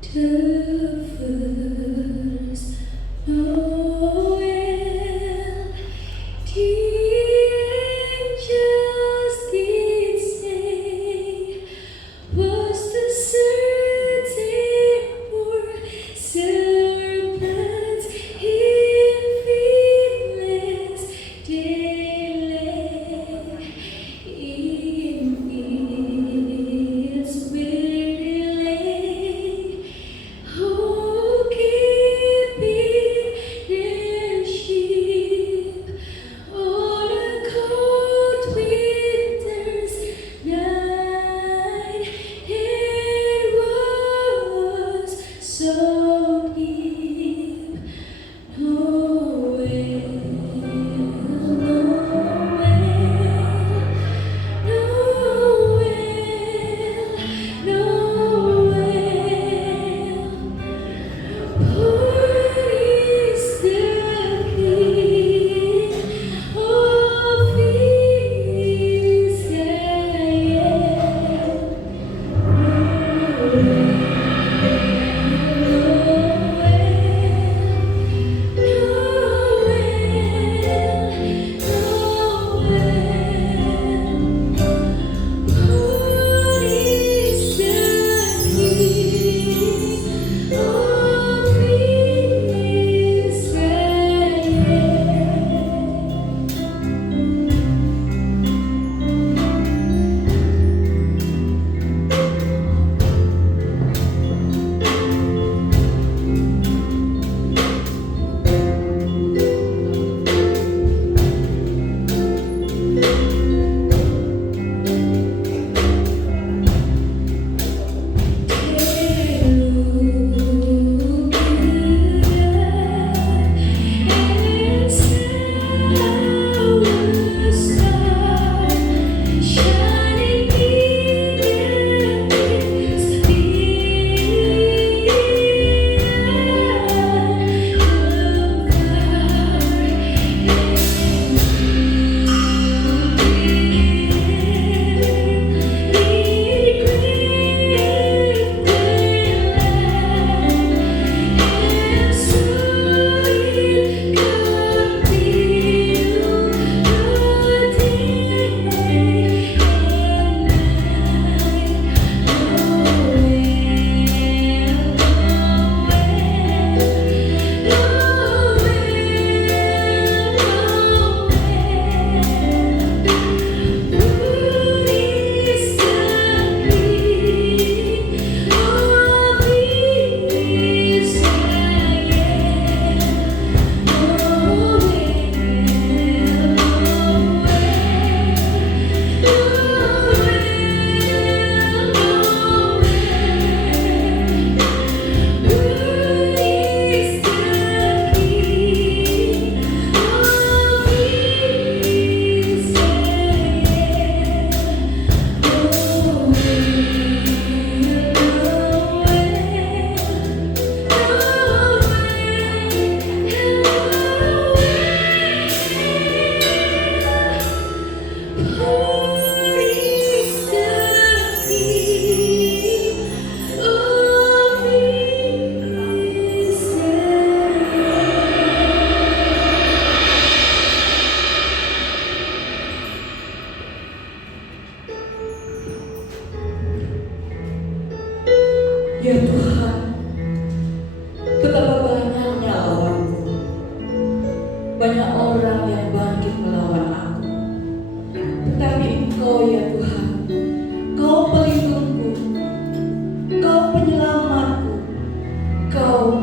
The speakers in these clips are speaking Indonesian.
The first Noel, the angels did say, was the certain poor serpent in fields delay, in fields where delay. Oh, give me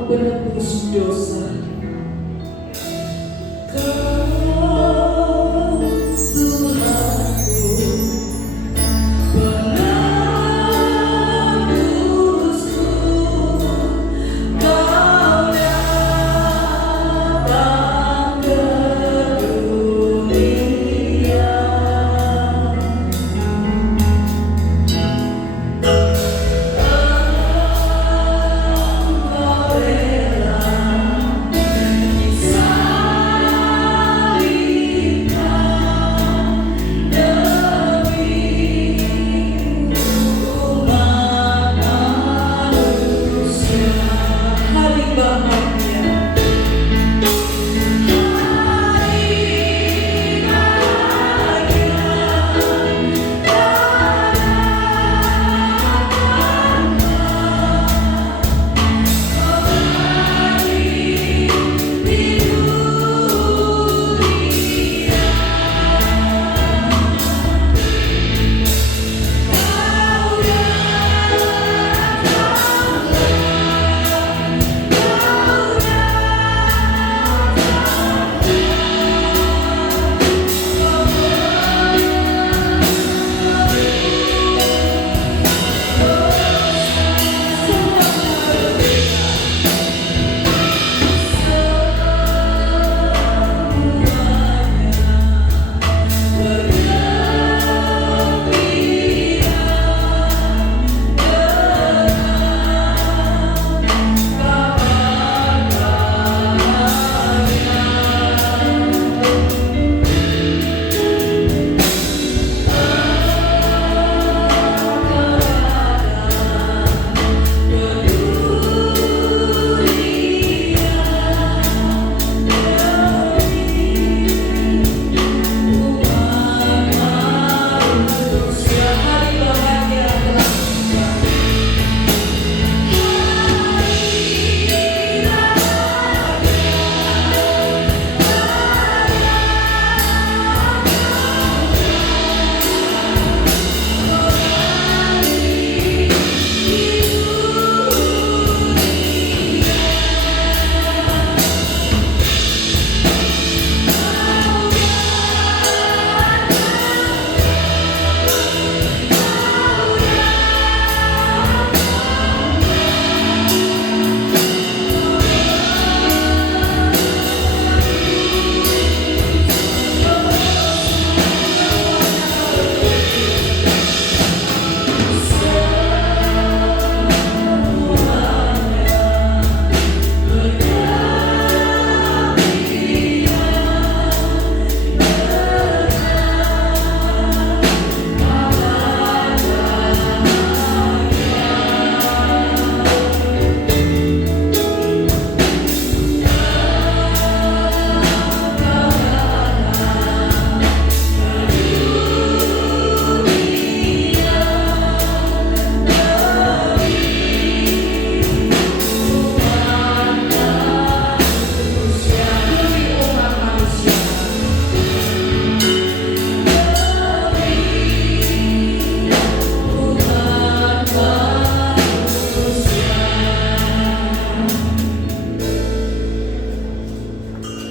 penebus dosa. Kau Tuhanku, penebusku, Kau datang ke dunia.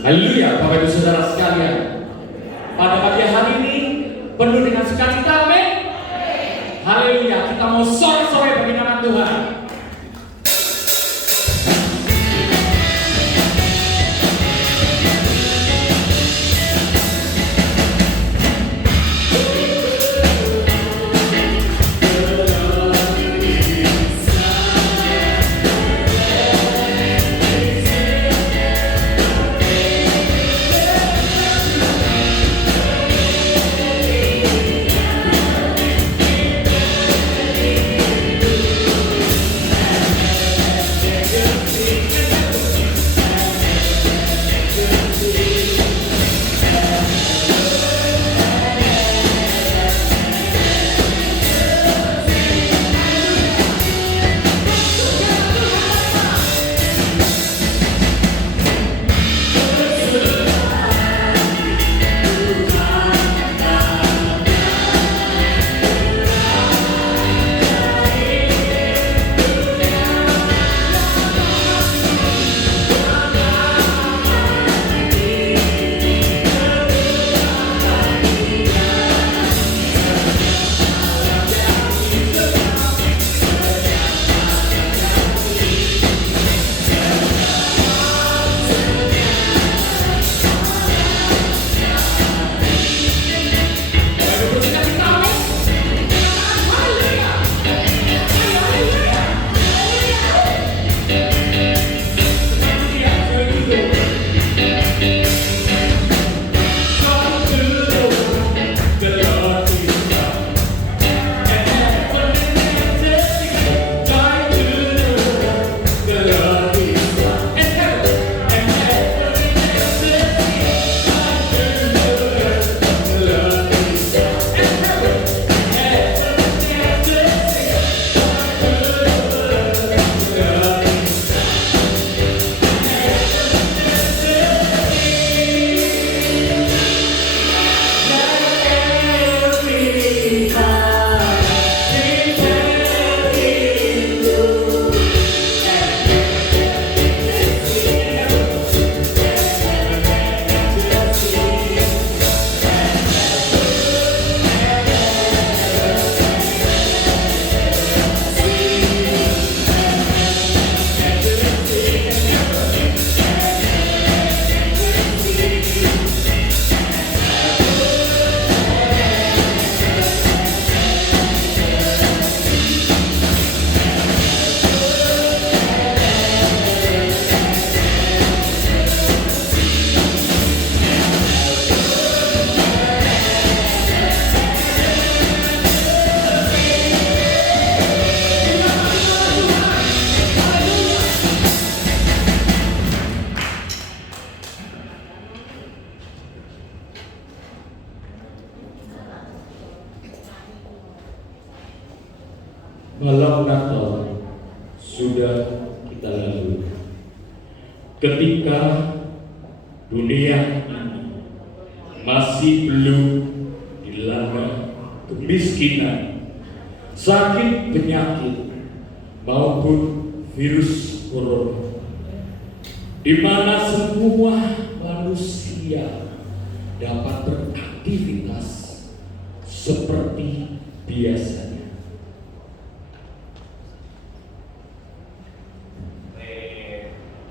Haleluya, Bapak Ibu Saudara sekalian. Pada pagi hari ini penuh dengan sukacita, amin. Haleluya, kita mau sore-sore bagi nama Tuhan. kita lalui. Ketika dunia ini masih belum dilanda kemiskinan, sakit penyakit maupun virus corona, di mana semua manusia dapat beraktivitas seperti biasanya.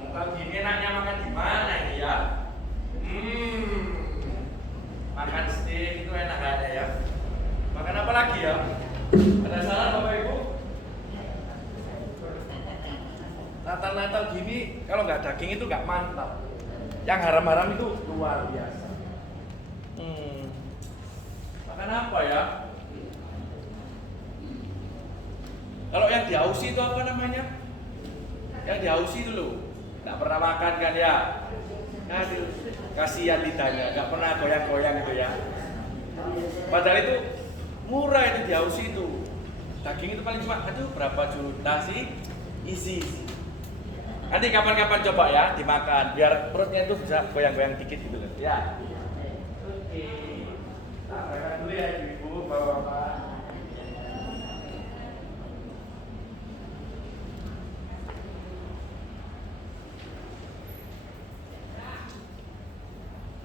Muka gini enaknya makan di mana ini ya? Makan steak itu enak aja ya. Makan apa lagi ya? Ada saran Bapak Ibu? Natal-natal gini kalau nggak daging itu nggak mantap. Yang haram-haram itu luar biasa. Makan apa ya? Kalau yang diausi itu apa namanya? Yang diausi itu loh, nggak pernah makan kan ya? Aduh, kasihan lidahnya, nggak pernah goyang-goyang itu ya. Padahal itu murah itu diausi itu. Daging itu paling cuma, aduh berapa juta sih? Isi. Nanti kapan-kapan coba ya dimakan, biar perutnya itu bisa goyang-goyang dikit gitu loh. Ya. Oke. Nah, makan dulu ya ibu, bapak-bapak.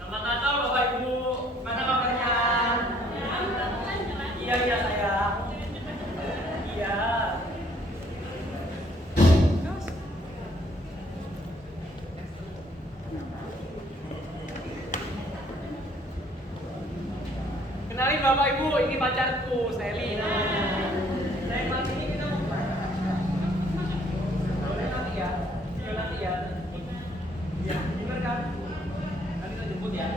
Selamat Natal Bapak Ibu, mana kabarnya? Iya sayang. Iya. Kenalin Bapak Ibu, ini pacarku, Sally. Saya malam ini kita mau kemana? Boleh nanti ya? Iya nanti ya. Iya, bener kan? Nanti kita jemput ya.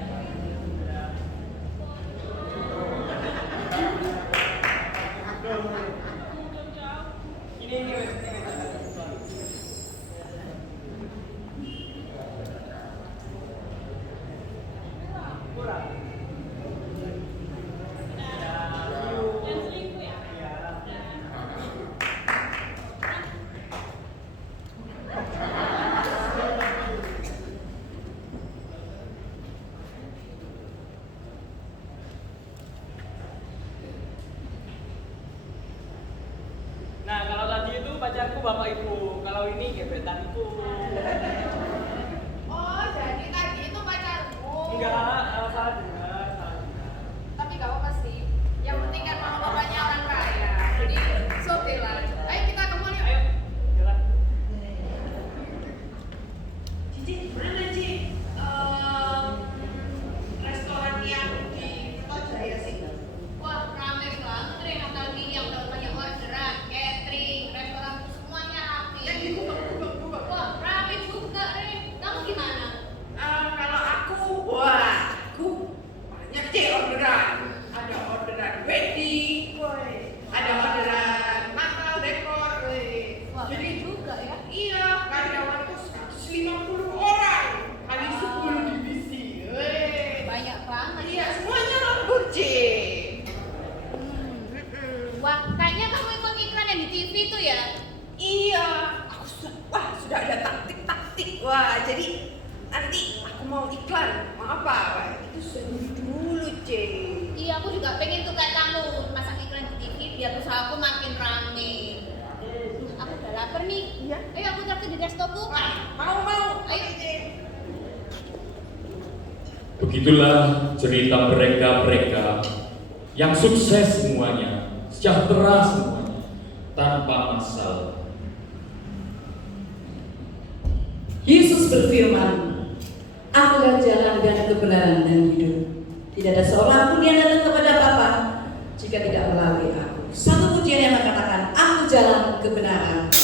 Ini. Kurang. Nah, kalau tadi itu pacarku Bapak Ibu, kalau ini gebetanku. Oh, jadi tadi itu pacarmu. Enggak, salah dengar, salah dengar. Tapi gak apa-apa sih. Yang penting kan mau bapaknya orang kaya. Jadi sote lah. Ayo kita ke mall yuk. Ayo, jalan. Cici, mana Ci? Restoran yang di Kertajaya sih. Wah, rame banget deh Natal ini yang udah banyak orderan, catering, restoran semuanya rapi. Yang di Gubeng. Wah, rapi juga deh. Kamu gimana? Kalau aku banyak sih orderan. Ada orderan wedding, ada orderan Natal dekor. Wah, Jadi rapi juga ya. iya, karyawanku 150 orang kali 10 divisi. Banyak banget. Iya, semuanya lembur sih. Wah, kayaknya kamu ikut iklan yang di TV itu ya? Iya, aku sudah ada taktik. Wah, jadi nanti aku mau iklan, mau apa? Wah, itu sudah dulu, Cek. Iya, aku juga pengen tuh kayak kamu pasang iklan di TV biar usahaku makin rame. Aku udah lapar nih. Iya. Ayo aku traktir di restoku. Mau. Ayo. Begitulah cerita mereka yang sukses semuanya, sejahtera semuanya, tanpa masalah. Yesus berfirman, "Akulah jalan dan kebenaran dan hidup. Tidak ada seorang pun yang datang kepada Bapa jika tidak melalui aku." Satu pujian yang mengatakan, "Aku jalan kebenaran." Aku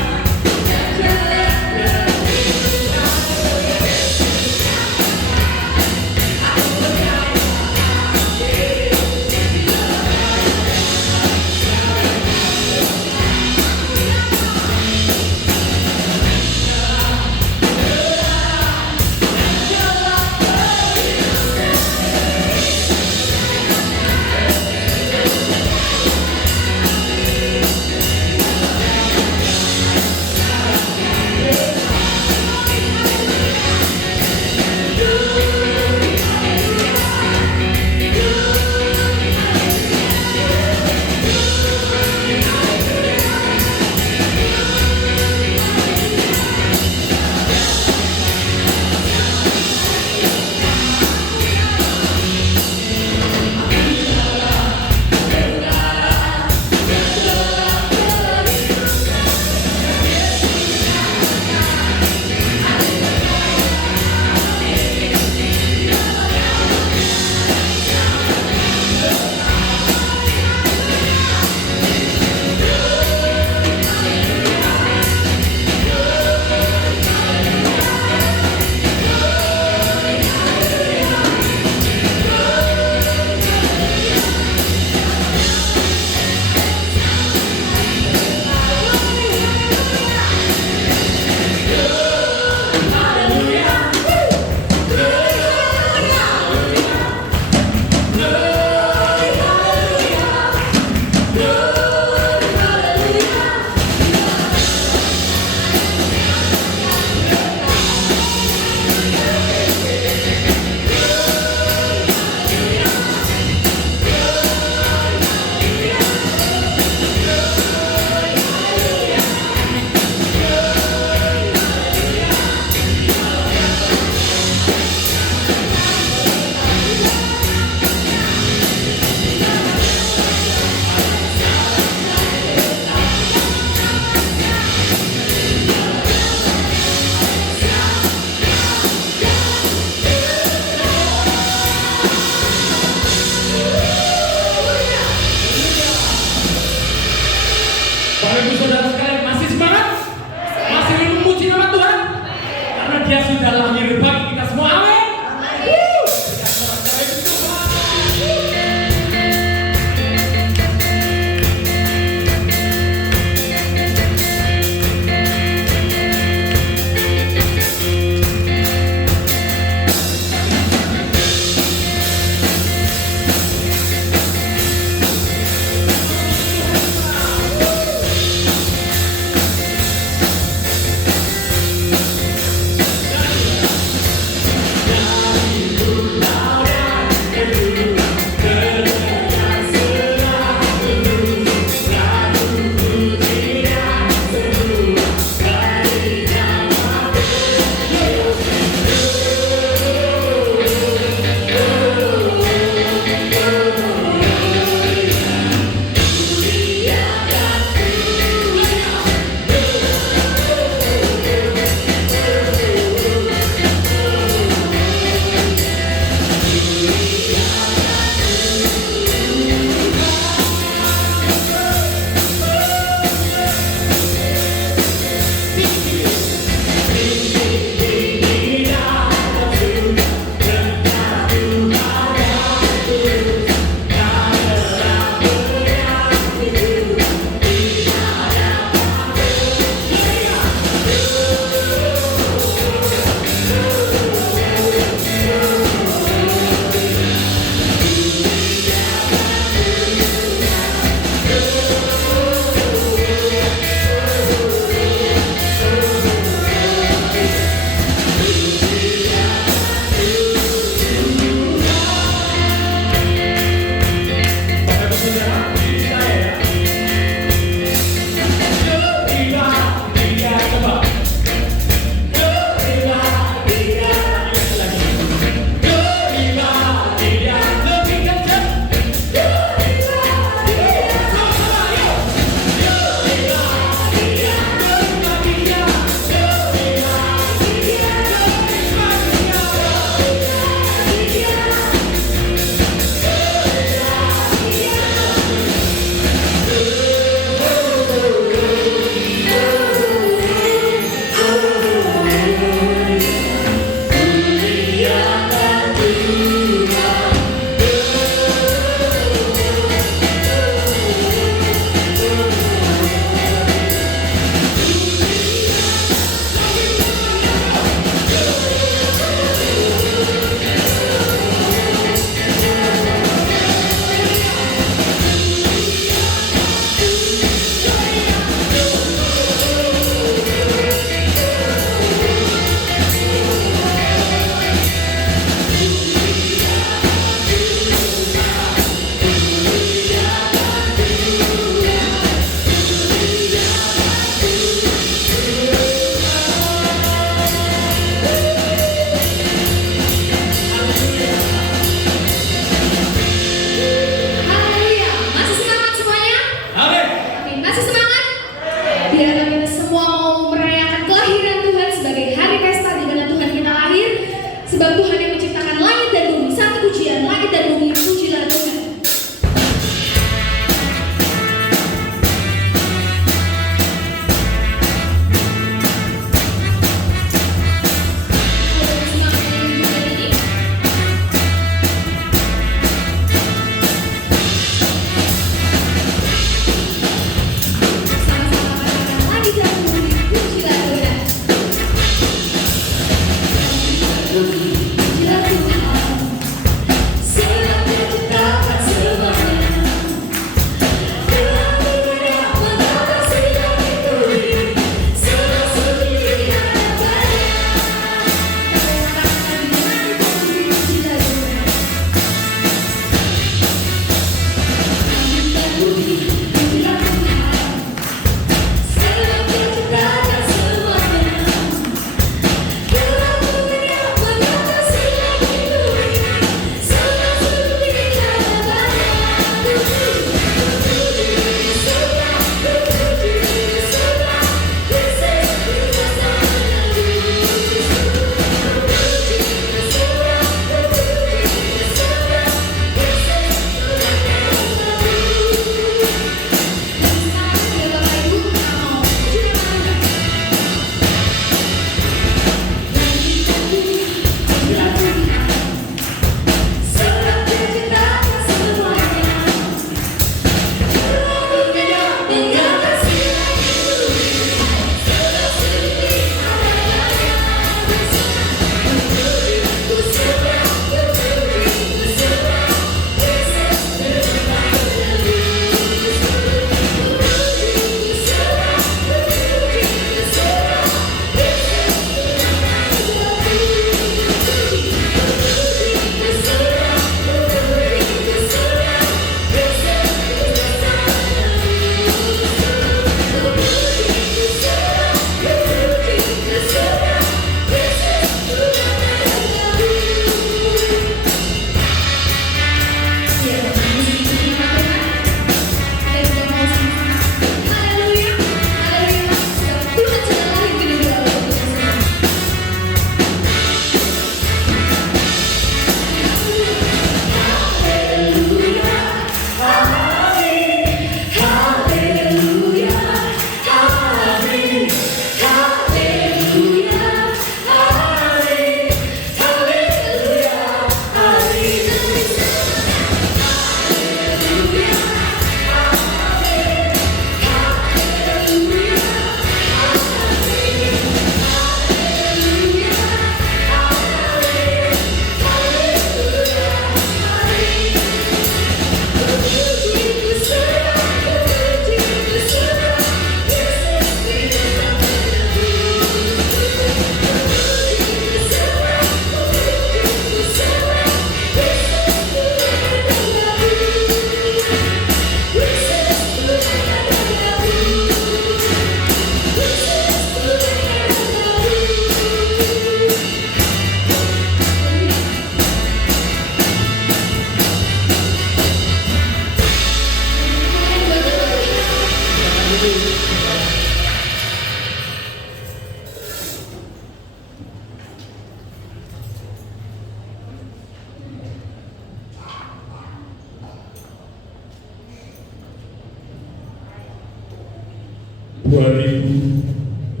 2020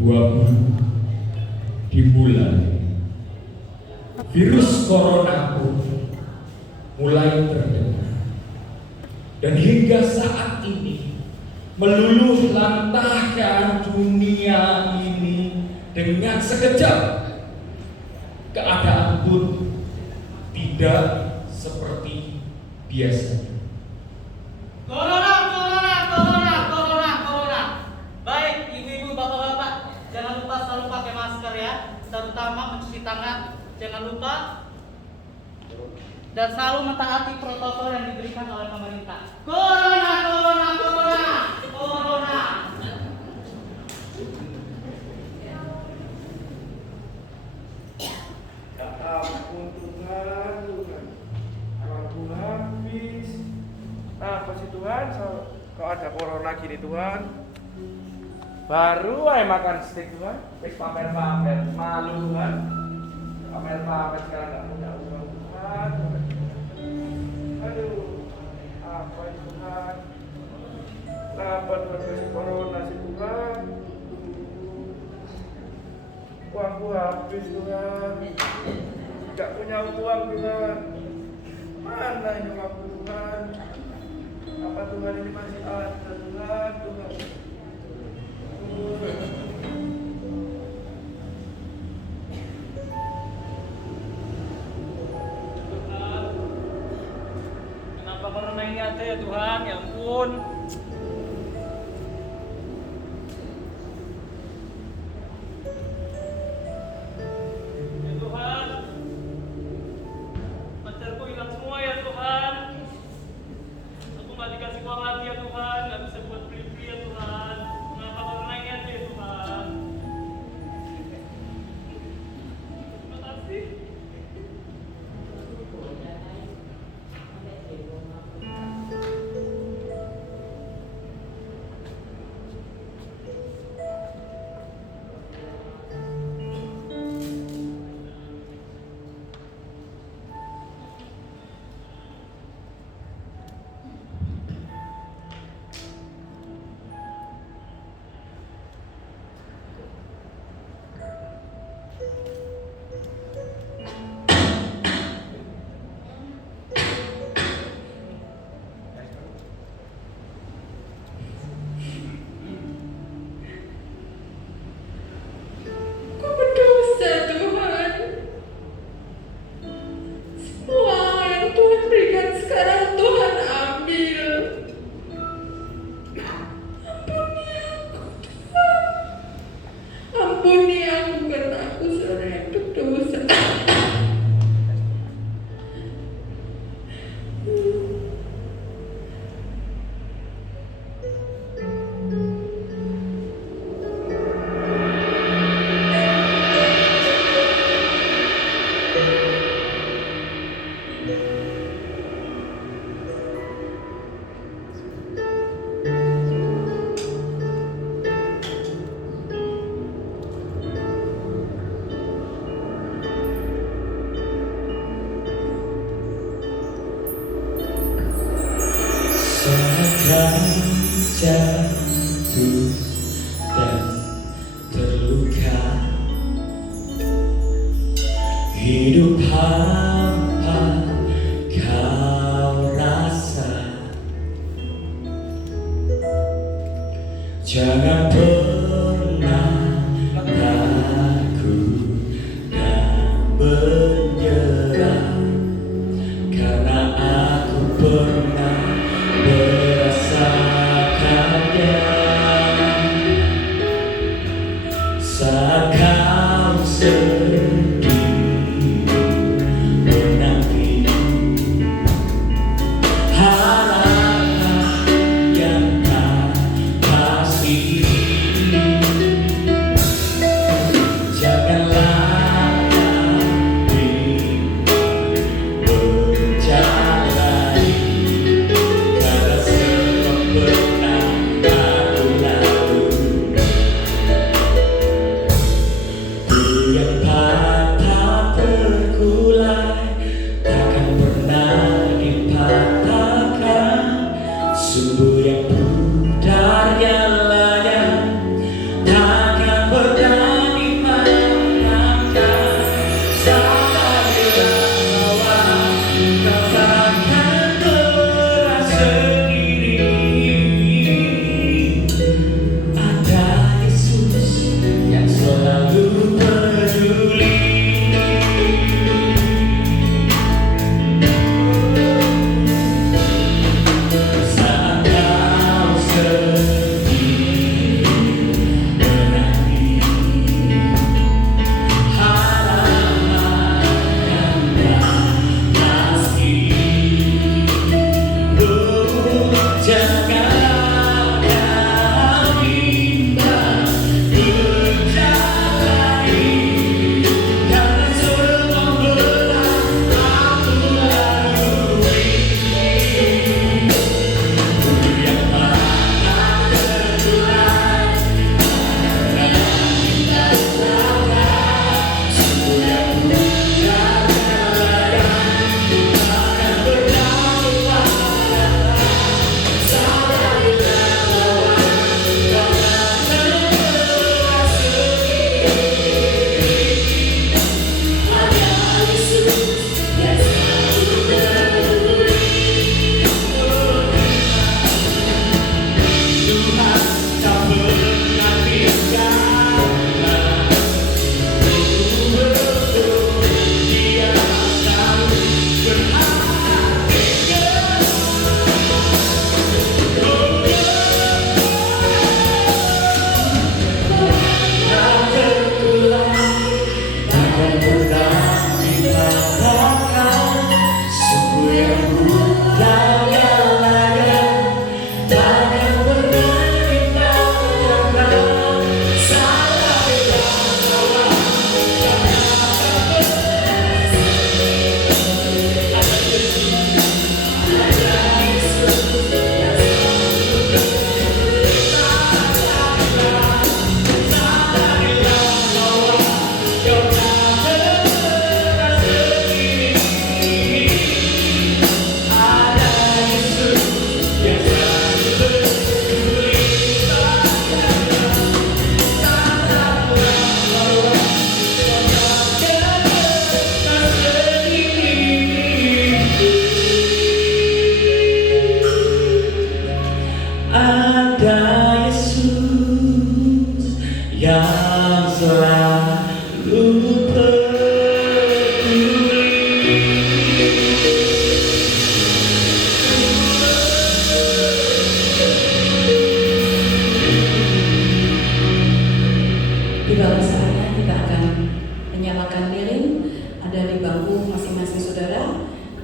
dimulai. Virus corona pun mulai terdengar. Dan hingga saat ini meluluh lantahkan dunia ini dengan sekejap. Keadaan pun tidak seperti biasanya. Corona. Baik, ibu-ibu, bapak-bapak, jangan lupa selalu pakai masker ya, terutama mencuci tangan. Jangan lupa dan selalu mentaati protokol yang diberikan oleh pemerintah. Corona. Ya ampun Tuhan. Waktu habis. Apa sih Tuhan? Kok ada corona gini Tuhan? Baru aja makan steak Tuhan. Wis pamer-pamer, malu Tuhan. Pamer-pamer sekarang nggak punya uang Tuhan. Aduh, apa itu Tuhan? Kenapa Tuhan kasih corona sih Tuhan? Uangku habis Tuhan. Gak punya uang Tuhan. Mana ini uangku Tuhan? Apa Tuhan ini masih ada Tuhan? Kenapa corona ini ada ya Tuhan? Ya ampun. Ya Tuhan. Pacarku hilang semua ya Tuhan. Aku nggak dikasih uang lagi ya Tuhan. Nggak bisa buat beli-beli ya Tuhan. Kenapa corona ini ada ya Tuhan? Terima kasih. Aku berdosa Tuhan. Semua yang Tuhan berikan sekarang Tuhan ambil. Ampuni aku Tuhan. Ampuni aku karena aku seorang yang berdosa. Sedang jatuh dan terluka, hidup hampa kau rasa. Jangan pernah takut dan menyerah, karena aku pernah merasakannya. Saat kau sedih menanti harapan yang tak pasti, janganlah kau menjalani, karena semua pernah aku lalui. Yang patah terkulai takkan pernah dipatahkan, sumber yang pudar yang layak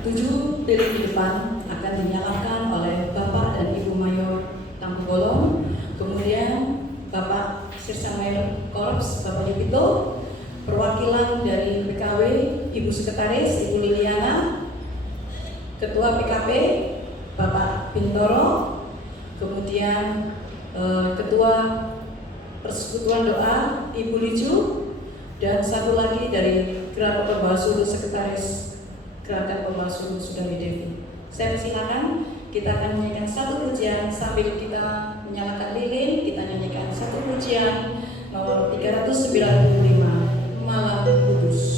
7 lilin di depan akan dinyalakan oleh Bapak dan Ibu Mayor Tampunggolong, kemudian Bapak Sirsamayor Korps Bapak Yupito, perwakilan dari PKW Ibu Sekretaris Ibu Liliana, Ketua PKP Bapak Bintoro, kemudian Ketua Persekutuan Doa Ibu Licu, dan satu lagi dari Gerakan Pembawasulu Sekretaris Gerakan Pembawasulu Sudami Devi. Saya persilakan, kita akan menyanyikan satu pujian sambil kita menyalakan lilin. Kita nyanyikan satu pujian nomor 395, Malam Kudus.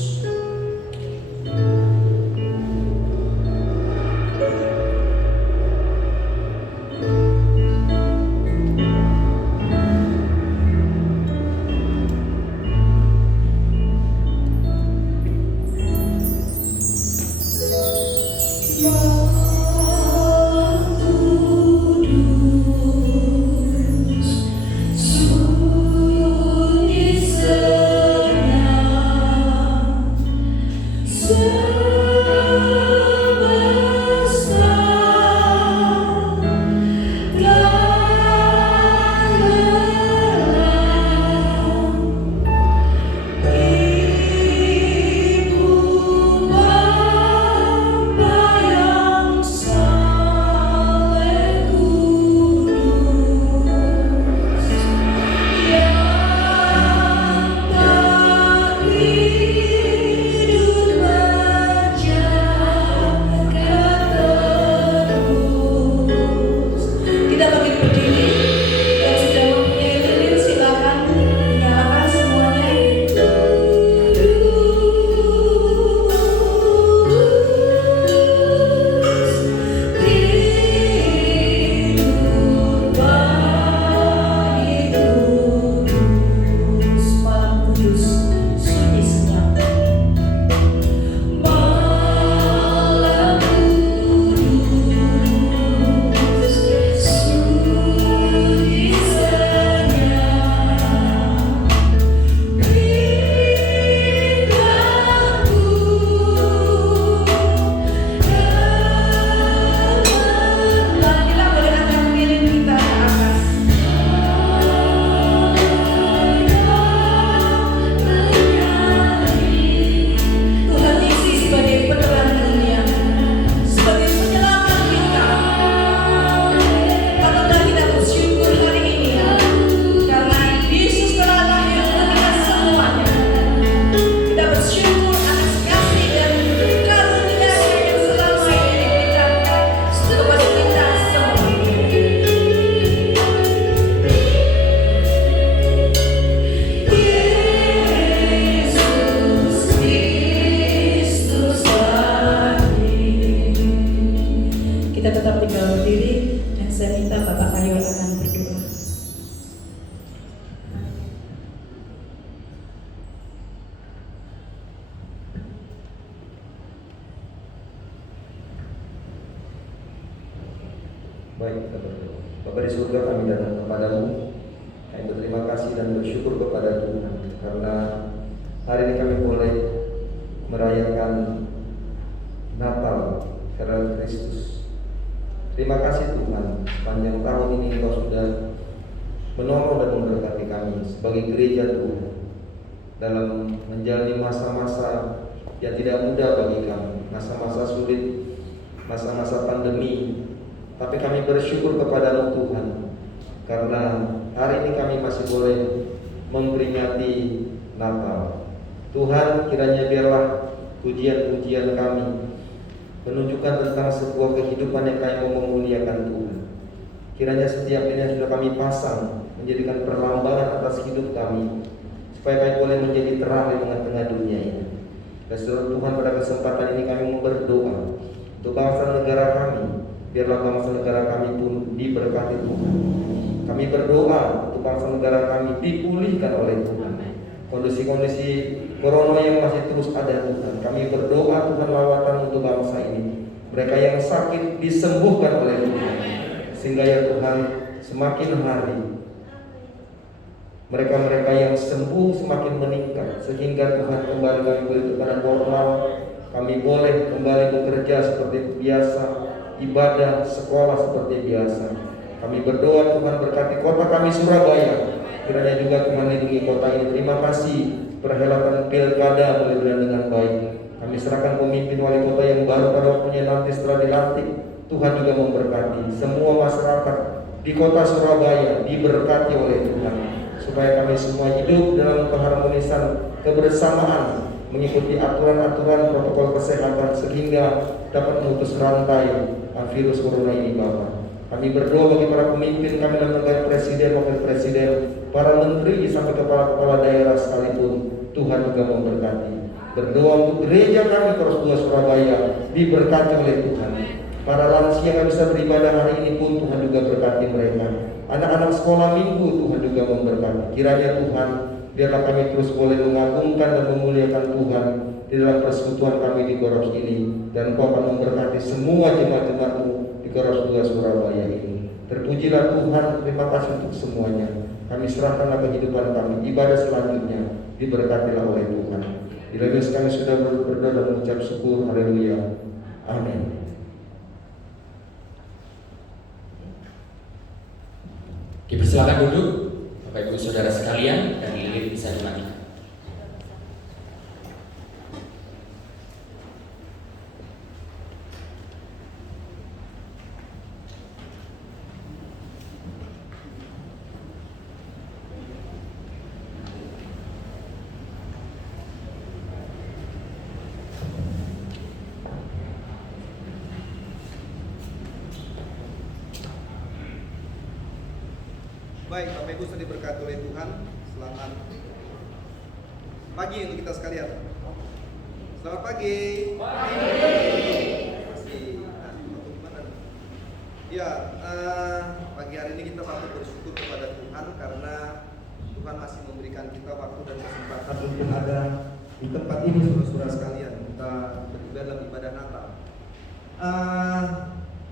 Baik, kita berdoa. Bapa di surga, kami datang kepadamu. Kami berterima kasih dan bersyukur kepada Tuhan karena hari ini kami boleh merayakan Natal karena Kristus. Terima kasih Tuhan, sepanjang tahun ini Engkau sudah menolong dan memberkati kami sebagai gereja Tuhan dalam menjalani masa-masa yang tidak mudah bagi kami, masa-masa sulit, masa-masa pandemi. Tapi kami bersyukur kepada-Mu Tuhan karena hari ini kami masih boleh memperingati Natal. Tuhan, kiranya biarlah pujian-pujian kami menunjukkan tentang sebuah kehidupan yang kami mau memuliakan Tuhan. Kiranya setiap ini yang sudah kami pasang menjadikan perlambangan atas hidup kami, supaya kami boleh menjadi terang di tengah-tengah dunia ini. Dan seluruh Tuhan, pada kesempatan ini kami mau berdoa untuk bangsa negara kami. Biarlah bangsa negara kami pun diberkati Tuhan. Kami berdoa untuk bangsa negara kami dipulihkan oleh Tuhan. Kondisi-kondisi corona yang masih terus ada Tuhan, kami berdoa Tuhan lawatan untuk bangsa ini. Mereka yang sakit disembuhkan oleh Tuhan, sehingga ya Tuhan semakin hari mereka-mereka yang sembuh semakin meningkat, sehingga Tuhan kembali kami boleh kepada normal kami boleh kembali bekerja seperti biasa, ibadah, sekolah seperti biasa. Kami berdoa Tuhan berkati kota kami Surabaya, kiranya juga Tuhan lindungi kota ini. Terima kasih perhelatan pilkada boleh berjalan dengan baik. Kami serahkan pemimpin wali kota yang baru pada waktunya nanti setelah dilantik. Tuhan juga memberkati semua masyarakat di kota Surabaya, diberkati oleh Tuhan, supaya kami semua hidup dalam keharmonisan, kebersamaan, mengikuti aturan-aturan protokol kesehatan sehingga dapat memutus rantai virus corona ini, Bapak. Kami berdoa bagi para pemimpin kami dalam negara, presiden, wakil presiden, para menteri sampai kepala-kepala daerah sekalipun. Tuhan juga memberkati. Berdoa untuk gereja kami Koros 2 Surabaya, diberkati oleh Tuhan. Para lansia yang bisa beribadah hari ini pun Tuhan juga berkati mereka. Anak-anak sekolah minggu Tuhan juga memberkati. Kiranya Tuhan, biarlah kami terus boleh mengagungkan dan memuliakan Tuhan di dalam persekutuan kami di Koros ini, dan Kau akan memberkati semua jemaat-jemaat-Mu di Koros 2 Surabaya ini. Terpujilah Tuhan, terima kasih untuk semuanya. Kami serahkanlah kehidupan kami, ibadah selanjutnya diberkatilah oleh Tuhan. Bila kami sudah berdoa dan mengucap syukur, haleluya, amin. Dipersilakan duduk, Bapak Ibu Saudara sekalian, dan lilin bisa dimatikan. Baik, Bapak Ibu sudah diberkati oleh Tuhan. Selamat pagi untuk kita sekalian. Selamat pagi. Ya, pagi hari ini kita patut bersyukur kepada Tuhan karena Tuhan masih memberikan kita waktu dan kesempatan untuk ada di tempat ini, saudara-saudara sekalian. Kita beribadah dalam ibadah Natal.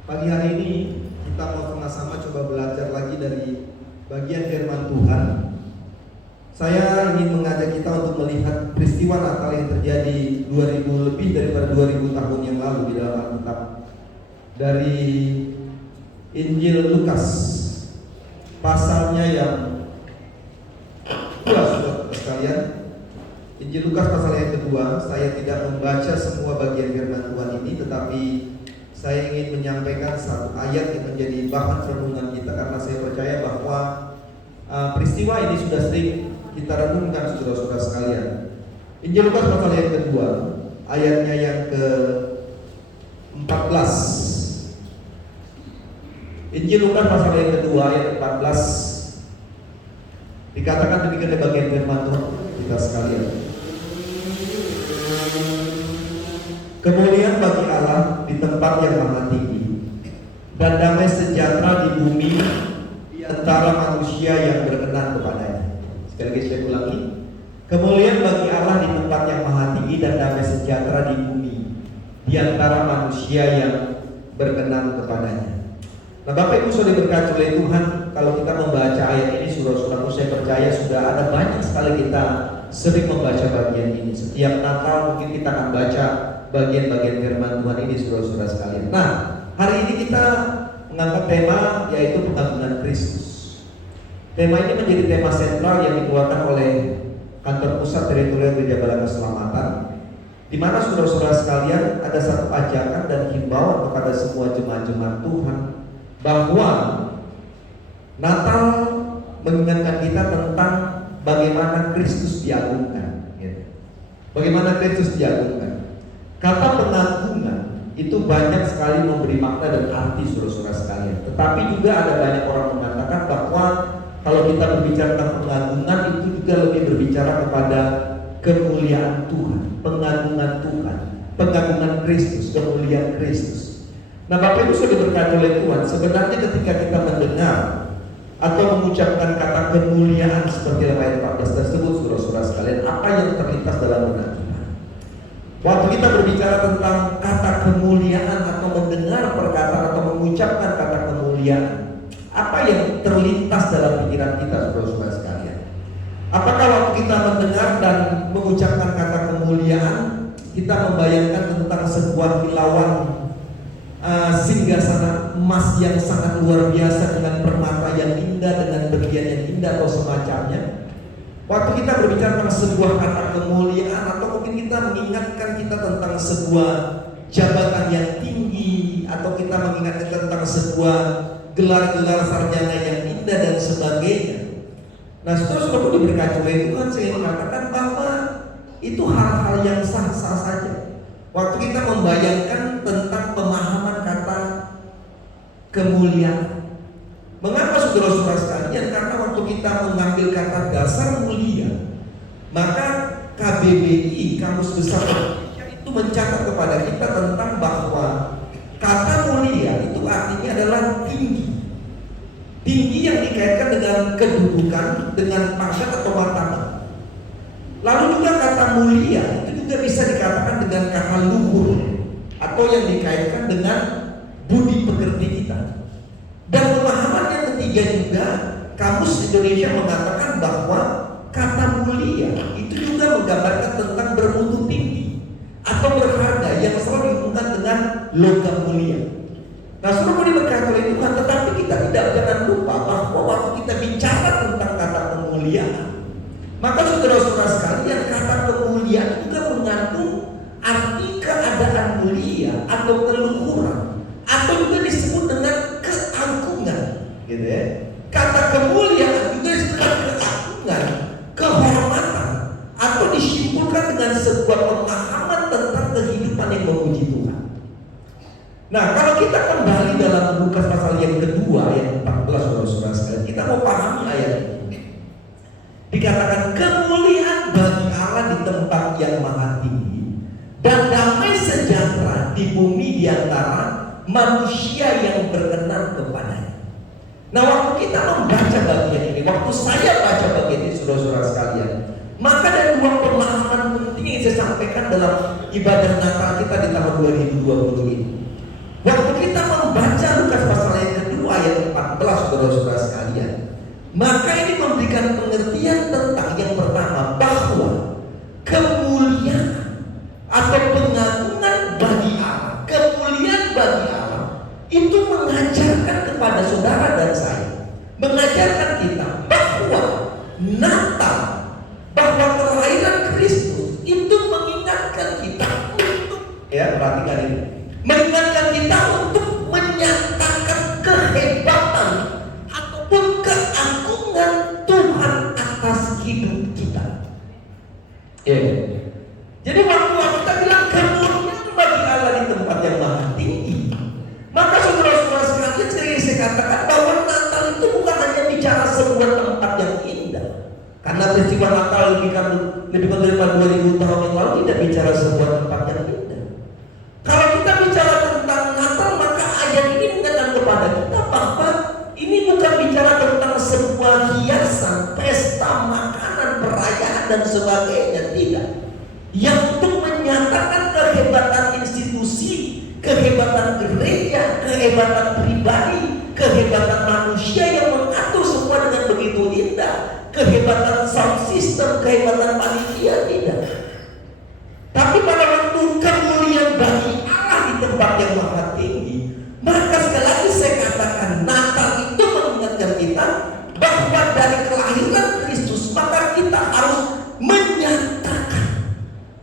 Pagi hari ini kita mau sama-sama coba belajar lagi dari bagian firman Tuhan. Saya ingin mengajak kita untuk melihat peristiwa Natal yang terjadi 2000 lebih daripada 2000 tahun yang lalu di dalam Alkitab. Dari Injil Lukas pasalnya yang kedua, saudara sekalian. Injil Lukas pasal yang kedua. Saya tidak membaca semua bagian firman Tuhan ini, tetapi saya ingin menyampaikan satu ayat yang menjadi bahan renungan kita, karena saya percaya bahwa peristiwa ini sudah sering kita renungkan, saudara-saudara sekalian. Injil Lukas pasal yang kedua, ayatnya yang ke-14. Injil Lukas pasal yang kedua ayat 14 dikatakan demikian di bagian firman Tuhan kita sekalian. Kemuliaan bagi Allah di tempat yang maha tinggi, dan damai sejahtera di bumi di antara manusia yang berkenan kepadanya. Sekali lagi saya ulangi. Kemuliaan bagi Allah di tempat yang maha tinggi, dan damai sejahtera di bumi di antara manusia yang berkenan kepadanya. Nah, Bapak Ibu sudah diberkati oleh Tuhan. Kalau kita membaca ayat ini, saudara-saudaraku, saya percaya sudah ada banyak sekali kita sering membaca bagian ini. Setiap Natal mungkin kita akan baca bagian-bagian firman Tuhan ini, saudara-saudara sekalian. Nah, hari ini kita mengangkat tema yaitu pengagungan Kristus. Tema ini menjadi tema sentral yang dikeluarkan oleh kantor pusat teritorial Gereja Bala Keselamatan, di mana saudara-saudara sekalian ada satu ajakan dan himbauan kepada semua jemaat-jemaat Tuhan bahwa Natal mengingatkan kita tentang bagaimana Kristus diagungkan. Bagaimana Kristus diagungkan. Kata pengagungan itu banyak sekali memberi makna dan arti, saudara-saudara sekalian. Tetapi juga ada banyak orang mengatakan bahwa kalau kita berbicara tentang pengagungan, itu juga lebih berbicara kepada kemuliaan Tuhan, pengagungan Tuhan, pengagungan Kristus, kemuliaan Kristus. Nah, Bapak Ibu sudah diberkati oleh Tuhan. Sebenarnya ketika kita mendengar atau mengucapkan kata kemuliaan seperti dalam ayat 14 tersebut, saudara-saudara sekalian, apa yang terlintas dalam benak kita? Waktu kita berbicara tentang kata kemuliaan atau mendengar perkataan atau mengucapkan kata kemuliaan, apa yang terlintas dalam pikiran kita, saudara-saudara sekalian? Apakah waktu kita mendengar dan mengucapkan kata kemuliaan, kita membayangkan tentang sebuah kilauan singgasana emas yang sangat luar biasa dengan permata yang indah, dengan berlian yang indah atau semacamnya. Waktu kita berbicara tentang sebuah kata kemuliaan, atau mungkin kita mengingatkan kita tentang sebuah jabatan yang tinggi, atau kita mengingatkan tentang sebuah gelar-gelar sarjana yang indah dan sebagainya. Nah, saudara-saudara diberkati oleh Tuhan, saya mengatakan bahwa itu hal-hal yang sah-sah saja. Waktu kita membayangkan tentang pemahaman kata kemuliaan. Mengapa saudara-saudara sekalian? Karena waktu kita mengambil kata dasar mulia, maka KBBI, Kamus Besar Indonesia, itu mencatat kepada kita tentang bahwa kata mulia itu artinya adalah tinggi. Tinggi yang dikaitkan dengan kedudukan, dengan pangkat atau martabat. Lalu juga kata mulia itu juga bisa dikatakan dengan kata luhur, atau yang dikaitkan dengan budi pekerti kita. Dan pemahaman yang ketiga juga, Kamus Indonesia mengatakan bahwa kata mulia itu juga menggambarkan tentang bermutu tinggi atau berharga yang selalu dihubungkan dengan logam mulia. Nah, semua diberkati oleh Tuhan, tetapi kita jangan lupa bahwa waktu kita bicara tentang kata kemuliaan, maka saudara-saudara sekalian, kata kemuliaan juga mengandung arti keadaan mulia atau keluhuran, atau juga disebut dengan keagungan, gitu ya. Kata kemuliaan juga disebut keagungan, kehormatan, atau disimpulkan dengan sebuah pemahaman tentang kehidupan yang memuji Tuhan. Nah, kalau kita kembali dalam Lukas pasal yang kedua, ayat 14, saudara-saudara sekalian, kita mau pahami ayat ini. Dikatakan kemuliaan bagi Allah di tempat yang maha tinggi, dan damai sejahtera di bumi di antara manusia yang berkenan kepadanya. Nah, waktu kita membaca bagian ini, waktu saya baca bagian ini, saudara-saudara sekalian, maka ada dua pemahaman penting yang saya sampaikan dalam ibadah Natal kita di tahun 2020 ini. Waktu kita membaca Lukas pasal yang kedua ayat 14, saudara-saudara sekalian, maka ini memberikan pengertian tentang yang pertama, bahwa kemuliaan atau pengagungan bagi Allah, kemuliaan bagi Allah itu mengajarkan kepada saudara dan saya, mengajarkan kita bahwa Natal, bahwa kelahiran Kristus itu mengingatkan kita untuk, ya perhatikan ini, mengingatkan kita untuk menyatakan kehebatan ataupun keagungan Tuhan atas hidup kita. Ya. Jadi waktu kita bilang kemuliaan bagi Allah di tempat yang maha tinggi, maka saudara-saudara sekalian, saya katakan bahwa Natal itu bukan hanya bicara sebuah tempat yang indah. Karena peristiwa Natal lebih dari 2000 tahun yang lalu tidak bicara sebuah tempat yang indah. Kalau kita bicara tentang Natal, maka ayat ini mengingatkan kepada kita bahwa ini bukan bicara tentang sebuah hiasan, pesta, makanan, perayaan dan sebagainya, tidak. Yang untuk menyatakan kehebatan institusi, kehebatan gereja, kehebatan pribadi, kehebatan manusia yang mengatur semua dengan begitu indah, kehebatan sound system, kehebatan panitia, tidak. Tapi pada waktu kemuliaan bagi Allah di tempat yang maha tinggi, maka sekali lagi saya katakan Natal itu mengingatkan kita bahwa dari kelahiran Kristus, maka kita harus menyatakan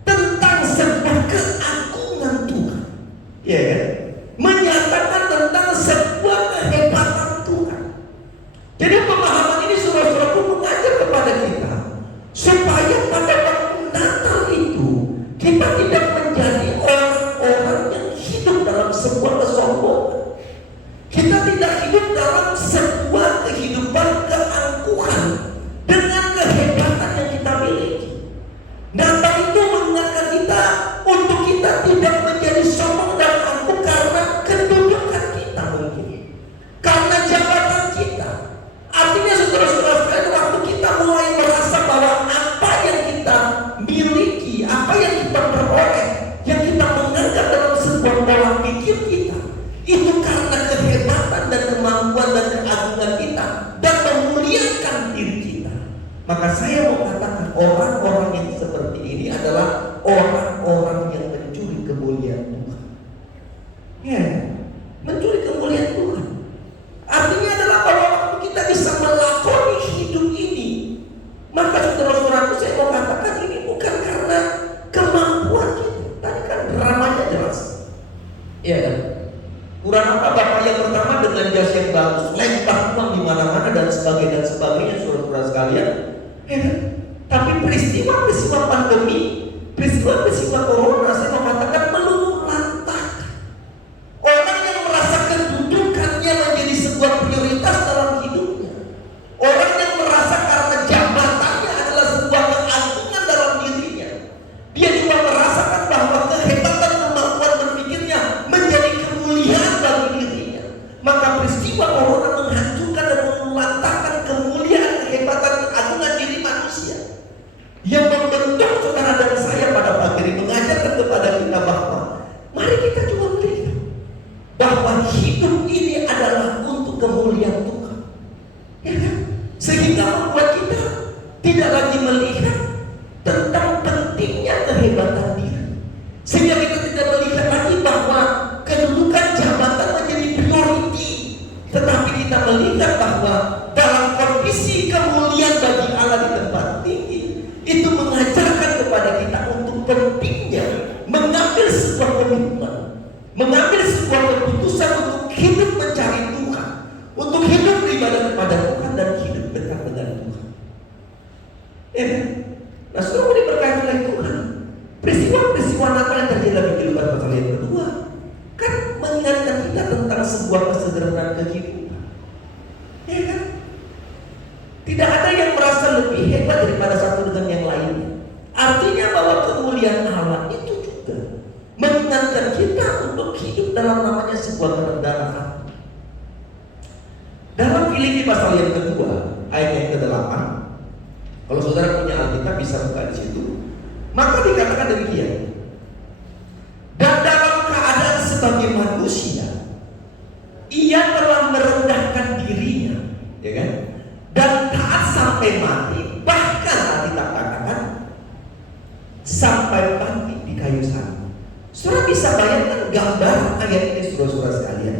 tentang sebuah keagungan Tuhan, ya kan? Menyatakan tentang sebuah kehebatan Tuhan. Jadi pemahaman ini saudara-saudaraku mengajar kepada kita supaya pada waktu Natal itu kita tidak menjadi orang-orang yang hidup dalam sebuah kesombongan. Kita tidak hidup dalam sebuah kehidupan keangkuhan dengan kehebatan yang kita miliki. Natal itu mengingatkan kita untuk kita tidak menjadi sombong dan angkuh karena kedudukan kita mungkin, karena jabatan kita. Artinya saudara-saudara sekalian, waktu kita mulai merasa bahwa apa yang kita miliki, apa yang kita peroleh, yang kita menganggap dalam sebuah pola pikir kita, itu karena kehebatan dan kemampuan dan keagungan kita dan memuliakan diri kita, maka saya mau katakan orang-orang yang seperti ini adalah orang-orang yang sekalian, ya kan? Tapi peristiwa pandemi, peristiwa corona, saya mau katakan meluluh lantakan orang yang merasa kedudukannya menjadi sebuah prioritas dalam hidupnya, orang yang merasa karena jabatannya adalah sebuah keagungan dalam dirinya, dia juga merasakan bahwa kehebatan kemampuan berpikirnya menjadi kemuliaan bagi dirinya. Maka peristiwa corona menghancurkan dan melantarkan kemuliaan, kehebatan, keagungan diri manusia. Yang membentuk saudara dan saya pada pagi ini mengajarkan kepada kita bahwa mari kita coba melihat bahwa hidup ini adalah untuk kemuliaan Tuhan, ya kan? Sehingga membuat kita tidak lagi melihat tentang pentingnya kehebatan diri, sehingga kita tidak melihat lagi bahwa kedudukan jabatan menjadi priority, tetapi kita melihat bahwa dalam kondisi kemuliaan bagi Allah di tempat tinggi itu mengajarkan kepada kita untuk pentingnya mengambil sebuah komitmen, mengambil sebuah keputusan untuk hidup mencari Tuhan, untuk hidup beribadah kepada Tuhan dan hidup dekat dengan Tuhan. Nah, saudara diberkati oleh Tuhan. Peristiwa Natal yang terjadi dalam kehidupan pasal yang kedua kan mengingatkan kita tentang sebuah kesederhanaan kehidupan, ya kan? Tidak ada yang merasa lebih hebat daripada satu dengan yang lainnya. Artinya bahwa kemuliaan Allah itu juga mengingatkan kita untuk hidup dalam namanya sebuah kerendahan. Dalam Filipi pasal yang kedua, ayat yang ke-8, kalau saudara punya Alkitab bisa buka di situ. Maka dikatakan demikian. Dan dalam keadaan sebagai manusia, ia telah merendahkan dirinya, ya kan? Dan taat sampai mati, bahkan Alkitab katakan sampai mati di kayu salib. Saudara bisa bayangkan gambar ayat ini, saudara-saudara sekalian.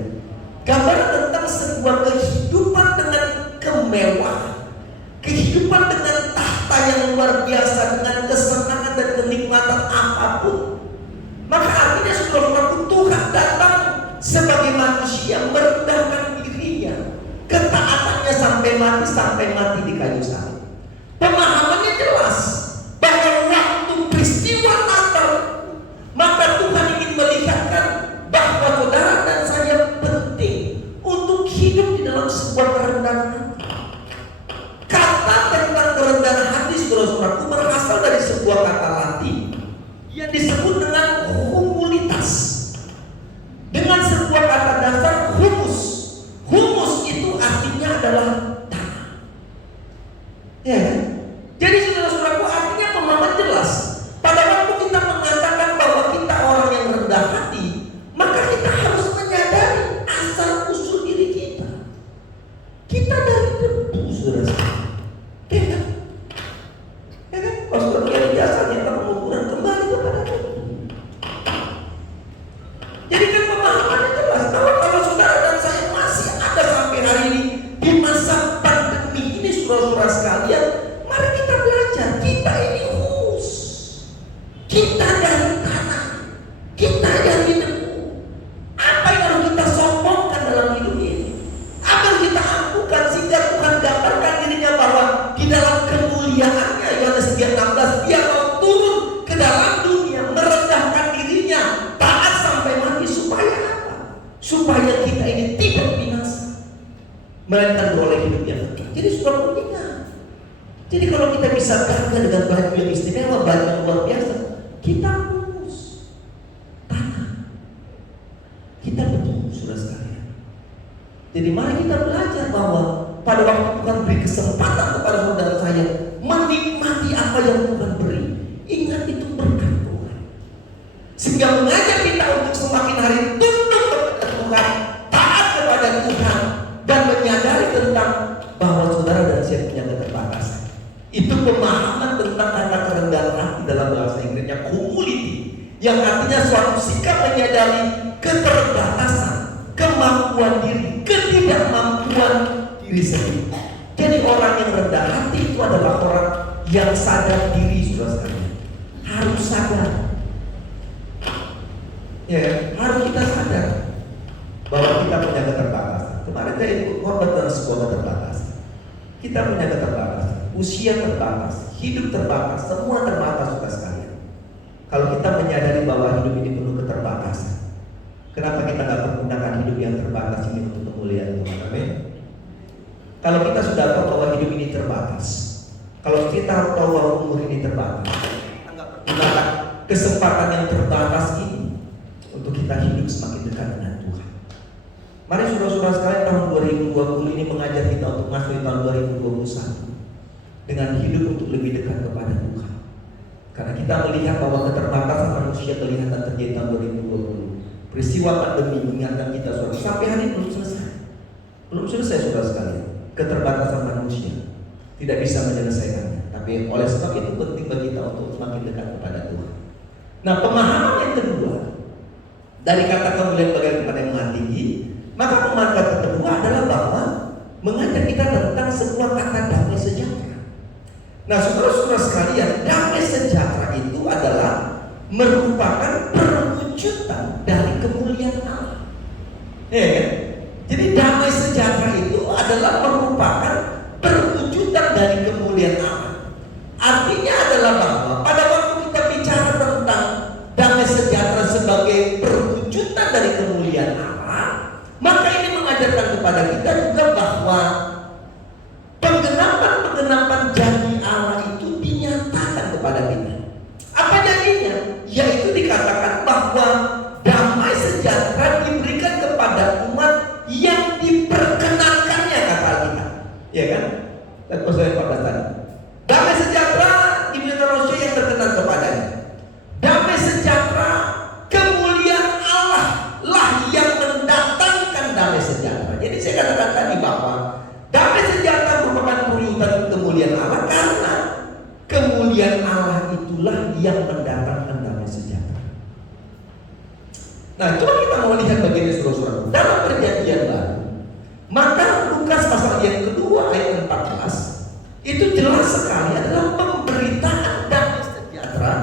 Gambar tentang sebuah kehidupan dengan kemewahan, kehidupan dengan tahta yang luar biasa, dengan kesenangan dan kenikmatan apapun. Maka artinya saudara-saudara, Tuhan datang sebagai manusia, merendahkan dirinya, ketaatannya sampai mati di kayu salib. Pemahamannya jelas bahwa waktu peristiwa Natal, maka Tuhan ingin melihatkan bahwa saudara dan saya penting untuk hidup di dalam sebuah kerendahan hati. Kata tentang kerendahan hati, saudara-saudaraku, berasal dari sebuah kata Latin yang disebut dengan humulitas, dengan sebuah kata dasar humus. Humus itu artinya adalah tanah, ya kan? Jadi saudara-saudaraku, artinya pemahaman jelas. Pada waktu kita mengatakan bahwa kita orang yang rendah hati, maka kita harus menyadari asal usul diri kita. Kita dari debu, saudara-saudara, ya kan? Ya kan? Kalau saudara yang biasa kita mengukuran kembali kepada debu. Jadi kan pemahamannya jelas bahwa kalau saudara dan saya masih ada sampai hari ini di masa pandemi ini, saudara-saudara sekalian, mari kita belajar. Kita ini humus, kita dari tanah, kita dari debu. Apa yang harus kita sombongkan dalam hidup ini? Apa yang kita ampukan sehingga Tuhan gambarkan dirinya bahwa di dalam kemuliaannya, Yohanes 3:16, dia mau turun ke dalam dunia, merendahkan dirinya, taat sampai mati. Supaya apa? Supaya kita ini tidak binasa, melainkan beroleh hidup yang kekal. Jadi sudah ingat. Jadi kalau kita bisa bangga dengan baju yang istimewa, baju yang luar biasa, kita lulus tanah, kita betul, saudara sekalian. Jadi mari kita belajar bahwa pada waktu Tuhan beri kesempatan kepada saudara saya menikmati apa yang Tuhan beri, ingat itu berkat Tuhan, sehingga mengajak kita untuk semakin hari tunduk kepada Tuhan, taat kepada Tuhan, dan menyadari tentang bahwa saudara dan saya punya keterbatasan. Itu pemahaman tentang kata kerendahan hati dalam bahasa Inggrisnya humility, yang artinya suatu sikap menyadari keterbatasan, kemampuan diri, ketidakmampuan diri sendiri. Jadi orang yang rendah hati itu adalah orang yang sadar diri, saudara sekalian. Harus sadar, ya, harus kita sadar bahwa kita punya keterbatasan. Kemarin saya ikut khotbah dalam sebuah keterbatasan. Kita punya keterbatasan. usia terbatas, hidup terbatas, semua terbatas saudara sekalian. Kalau kita menyadari bahwa hidup ini penuh keterbatasan, kenapa kita nggak menggunakan hidup yang terbatas ini untuk kemuliaan Tuhan? Amin. Kalau kita sudah tahu bahwa hidup ini terbatas, kalau kita tahu bahwa umur ini terbatas, kita nggak pergunakan kesempatan yang terbatas ini untuk kita hidup semakin dekat dengan Tuhan. Mari saudara-saudara sekalian, tahun 2020 ini mengajar kita untuk masuk tahun 2021 dengan hidup untuk lebih dekat kepada Tuhan. Karena kita melihat bahwa keterbatasan manusia kelihatan terjadi tahun 2020. Peristiwa pandemi mengingatkan kita saudara, sampai hari ini belum selesai. Belum selesai saudara sekalian. Keterbatasan manusia tidak bisa menyelesaikannya. Tapi oleh sebab itu penting bagi kita untuk semakin dekat kepada Tuhan. Nah, pemahaman yang kedua dari kata kemuliaan bagian kepada yang maha tinggi, maka pemahaman kedua adalah bahwa mengajar kita tentang sebuah kata damai sejahtera. Nah, saudara-saudara sekalian, damai sejahtera itu adalah merupakan perwujudan dari kemuliaan Allah. Ya kan? Jadi damai sejahtera itu adalah merupakan perwujudan dari kemuliaan Allah. Artinya adalah bahwa pada waktu kita bicara tentang damai sejahtera sebagai perwujudan dari kemuliaan Allah, maka ini mengajarkan kepada kita juga bahwa penggenapan janji Allah itu dinyatakan kepada kita. Apa janjinya? Yaitu dikatakan bahwa damai sejahtera diberikan kepada umat yang diperkenankannya, kata kita. Ya kan? Dan pasal 14 tadi. Damai sejahtera diberikan manusia yang berkenan kepadanya. Damai sejahtera, kemuliaan Allah lah yang mendatangkan damai sejahtera. Jadi saya katakan tadi bahwa damai sejahtera merupakan perwujudan kemuliaan Allah karena kemuliaan Allah itulah yang mendatangkan damai sejahtera. Nah, coba kita mau lihat bagian saudara-saudara dalam perjanjian baru. Maka Lukas pasal yang kedua ayat 14 itu jelas sekali adalah pemberitaan damai sejahtera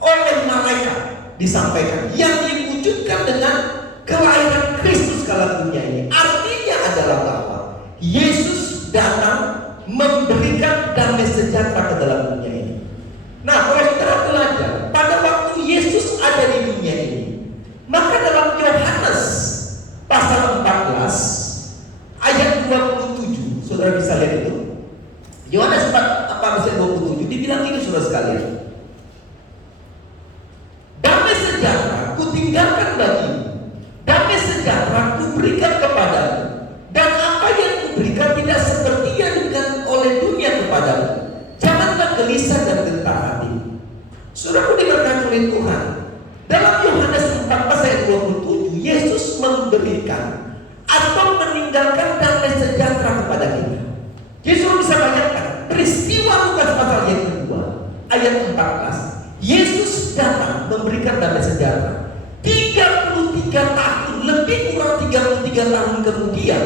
oleh malaikat disampaikan yang diwujudkan dengan kelahiran Kristus kala dunia ini. Artinya adalah bahwa Yesus datang memberikan damai sejahtera ke dalam dunia ini. Nah, kalau kita belajar pada waktu Yesus ada di dunia ini, maka dalam Yohanes pasal 14 ayat 27, saudara bisa lihat itu. Yohanes 14 ayat 27 dibilang ini saudara sekalian. Damai sejahtera kutinggalkan bagimu, damai sejahtera kuberikan kepadamu, dan apa yang kuberikan tidak seperti yang diberikan oleh dunia kepadamu. Janganlah gelisah dan gentar hati. Saudaraku diberkati oleh Tuhan. Dalam Yohanes 14 ayat 27, Yesus memberikan atau meninggalkan damai sejahtera kepada kita. Yesus bisa bayangkan peristiwa Lukas pasal yang kedua ayat 14. Yesus datang memberikan damai sejahtera. 33 tahun, lebih kurang 33 tahun kemudian,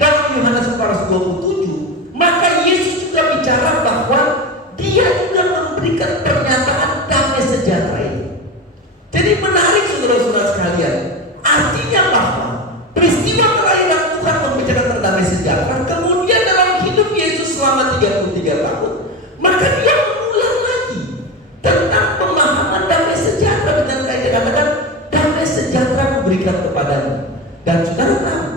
dalam Yohanes 14:27, maka Yesus juga bicara bahwa Dia juga memberikan pernyataan damai sejahtera ini. Jadi menarik saudara-saudara sekalian. Artinya bahwa peristiwa kelahiran Tuhan membicarakan damai sejahtera, kemudian dalam hidup Yesus selama 33 tahun, maka Dia mengulang lagi tentang pemahaman damai sejahtera dengan kata-kata damai sejahtera kuberikan kepadamu. Dan saudara tahu,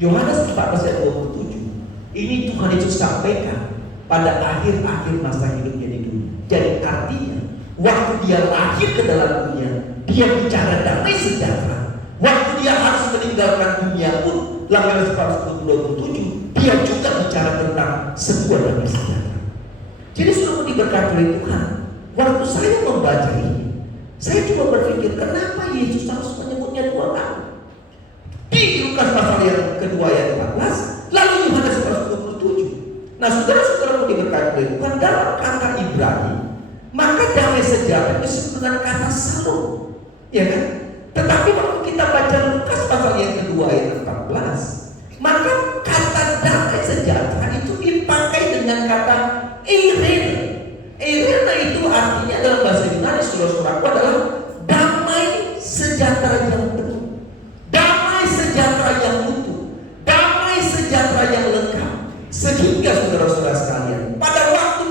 Yohanes 14 ayat 27, ini Tuhan Yesus sampaikan pada akhir-akhir masa hidupnya di dunia. Jadi artinya waktu Dia lahir ke dalam dunia, Dia bicara damai sejahtera. Waktu Dia harus meninggalkan dunia pun, Yohanes 14:27, Dia juga bicara tentang sebuah damai sejahtera. Jadi sudah diberkati oleh Tuhan. Waktu saya membaca ini, saya coba berpikir kenapa Yesus harus menyebutnya 2 kali. Di Lukas pasal yang kedua ayat 14, lalu Yohanes 14:27. Nah, saudara-saudara diberkati oleh Tuhan, dalam kata Ibrani, maka damai sejahtera disebut dengan kata salom, ya kan? Tetapi waktu kita baca Lukas pasal yang kedua ayat 14, maka kata damai sejahtera itu dipakai dengan kata eirene. Eirene itu artinya dalam bahasa Yunani saudara-saudaraku adalah damai sejahtera yang penuh, damai sejahtera yang utuh, damai sejahtera yang lengkap. Sehingga saudara-saudara sekalian, pada waktu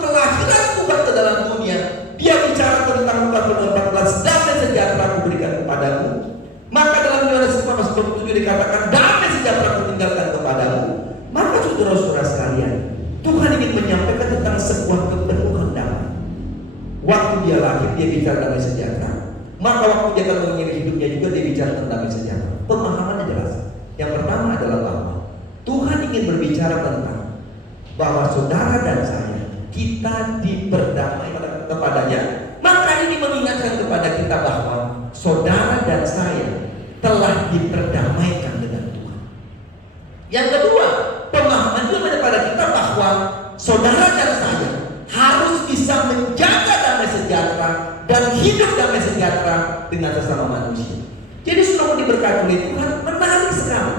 sebuah kepenuhan damai. Waktu dia lahir, dia bicara damai sejahtera. Maka waktu dia akan mengakhiri hidupnya juga, dia bicara tentang damai sejahtera. Pemahamannya jelas. Yang pertama adalah bahwa Tuhan ingin berbicara tentang bahwa saudara dan saya, kita diperdamai kepadanya. Maka ini mengingatkan kepada kita bahwa saudara dan saya telah diperdamaikan dengan Tuhan. Yang kedua, pemahaman juga kepada kita bahwa saudara dan saya harus bisa menjaga damai sejahtera dan hidup damai sejahtera dengan sesama manusia. Jadi sudah diberkati oleh Tuhan, menarik sekali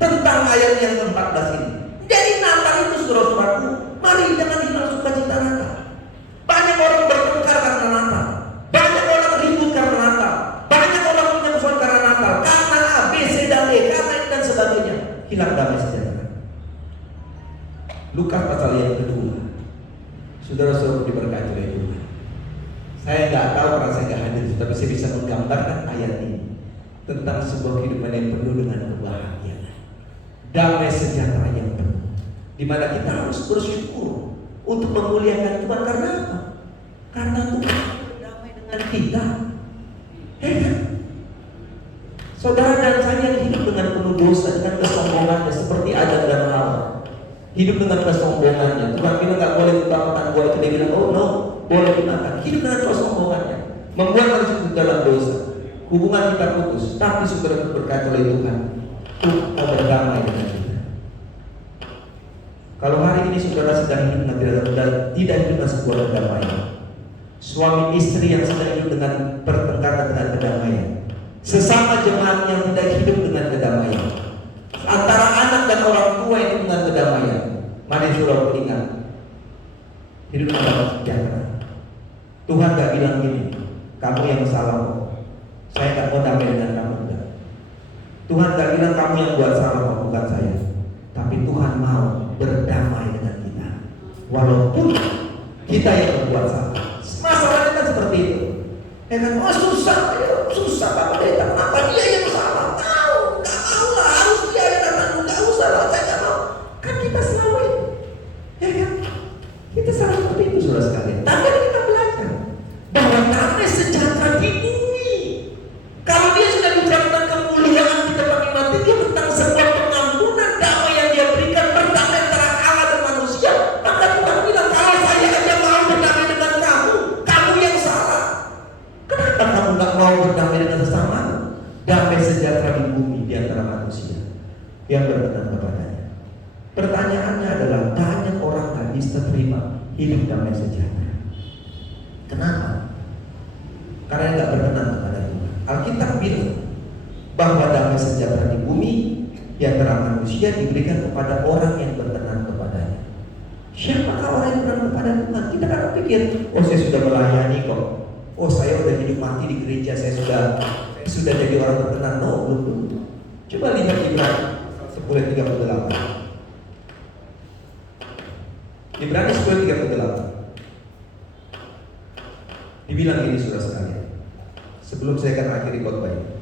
tentang ayat yang ke-14 ini. Jadi Natal itu saudara-saudaraku, mari jangan hilang sukacita Natal. Banyak orang bertengkar karena Natal, banyak orang ribut karena Natal, banyak orang punya persoalan karena Natal, karena A, B, C, dan D, karena ini dan sebagainya. Hilang damai sejahtera. Lukas pasal yang kedua. Saudara-saudara diberkati oleh Tuhan. Saya nggak tahu karena saya nggak hadir, tapi saya bisa menggambarkan ayat ini tentang sebuah kehidupan yang penuh dengan kebahagiaan, damai sejahtera yang penuh, di mana kita harus bersyukur untuk memuliakan Tuhan. Karena apa? Karena Tuhan berdamai dengan kita. Saudara dan saya yang hidup dengan penuh dosa, dengan kesombongannya seperti Adam dan Hawa. Hidup dengan kesombongannya. Tuhan bilang nggak boleh makan buah itu, dia bilang oh no, boleh dimakan. Hidup dengan kesombongannya, membuat manusia hidup dalam dosa. Hubungan kita putus, tapi saudara berkata oleh Tuhan, Tuhan berdamai dengan kita. Kalau hari ini saudara sedang hidup dengan tidak hidup dengan sebuah kedamaian, suami istri yang sedang hidup dengan pertengkaran dengan kedamaian, sesama jemaat yang tidak hidup dengan kedamaian, antara anak dan orang tua itu dengan kedamaian, mari saudara ingat, hidup dalam sejahtera. Tuhan gak bilang gini, kamu yang salah, saya gak mau damai dengan kamu. Enggak. Tuhan gak bilang kamu yang buat salah, bukan saya. Tapi Tuhan mau berdamai dengan kita, walaupun kita yang berbuat salah. Masalahnya kan seperti itu. Ya kan, oh susah, susah Bapak Deta, kenapa dia yang salah? Tahu, nggak mau lah, harus dia yang datang, nggak usah lah, saya nggak mau. Kan kita selalu itu, ya kan? Kita selalu seperti itu saudara sekalian. Tapi kita belajar bahwa damai sejahtera di bumi. Kalau dia sudah bicara kemuliaan kita pakai mati, dia tentang sebuah pengampunan damai yang dia berikan, berdamai antara Allah dan manusia. Maka Tuhan bilang, kalau saya aja mau berdamai dengan kamu, kamu yang salah. Kenapa kamu nggak mau berdamai dengan sesama? Damai sejahtera di bumi di antara manusia yang berkenan kepadanya. Pertanyaannya adalah, banyak orang tak bisa terima hidup damai sejahtera. Kenapa? Karena nggak berkenan kepada Tuhan. Alkitab bilang bahwa damai sejahtera di bumi di antara manusia diberikan kepada orang yang berkenan kepadanya. Siapakah orang yang berkenan kepada Tuhan? Kita kan pikir, oh saya sudah melayani kok. Oh saya sudah hidup mati di gereja, saya sudah jadi orang berkenan. No, belum. Coba lihat Ibrani 10:38. Ibrani 10:38. Dibilang ini saudara sekalian, sebelum saya akan akhiri khotbah ini.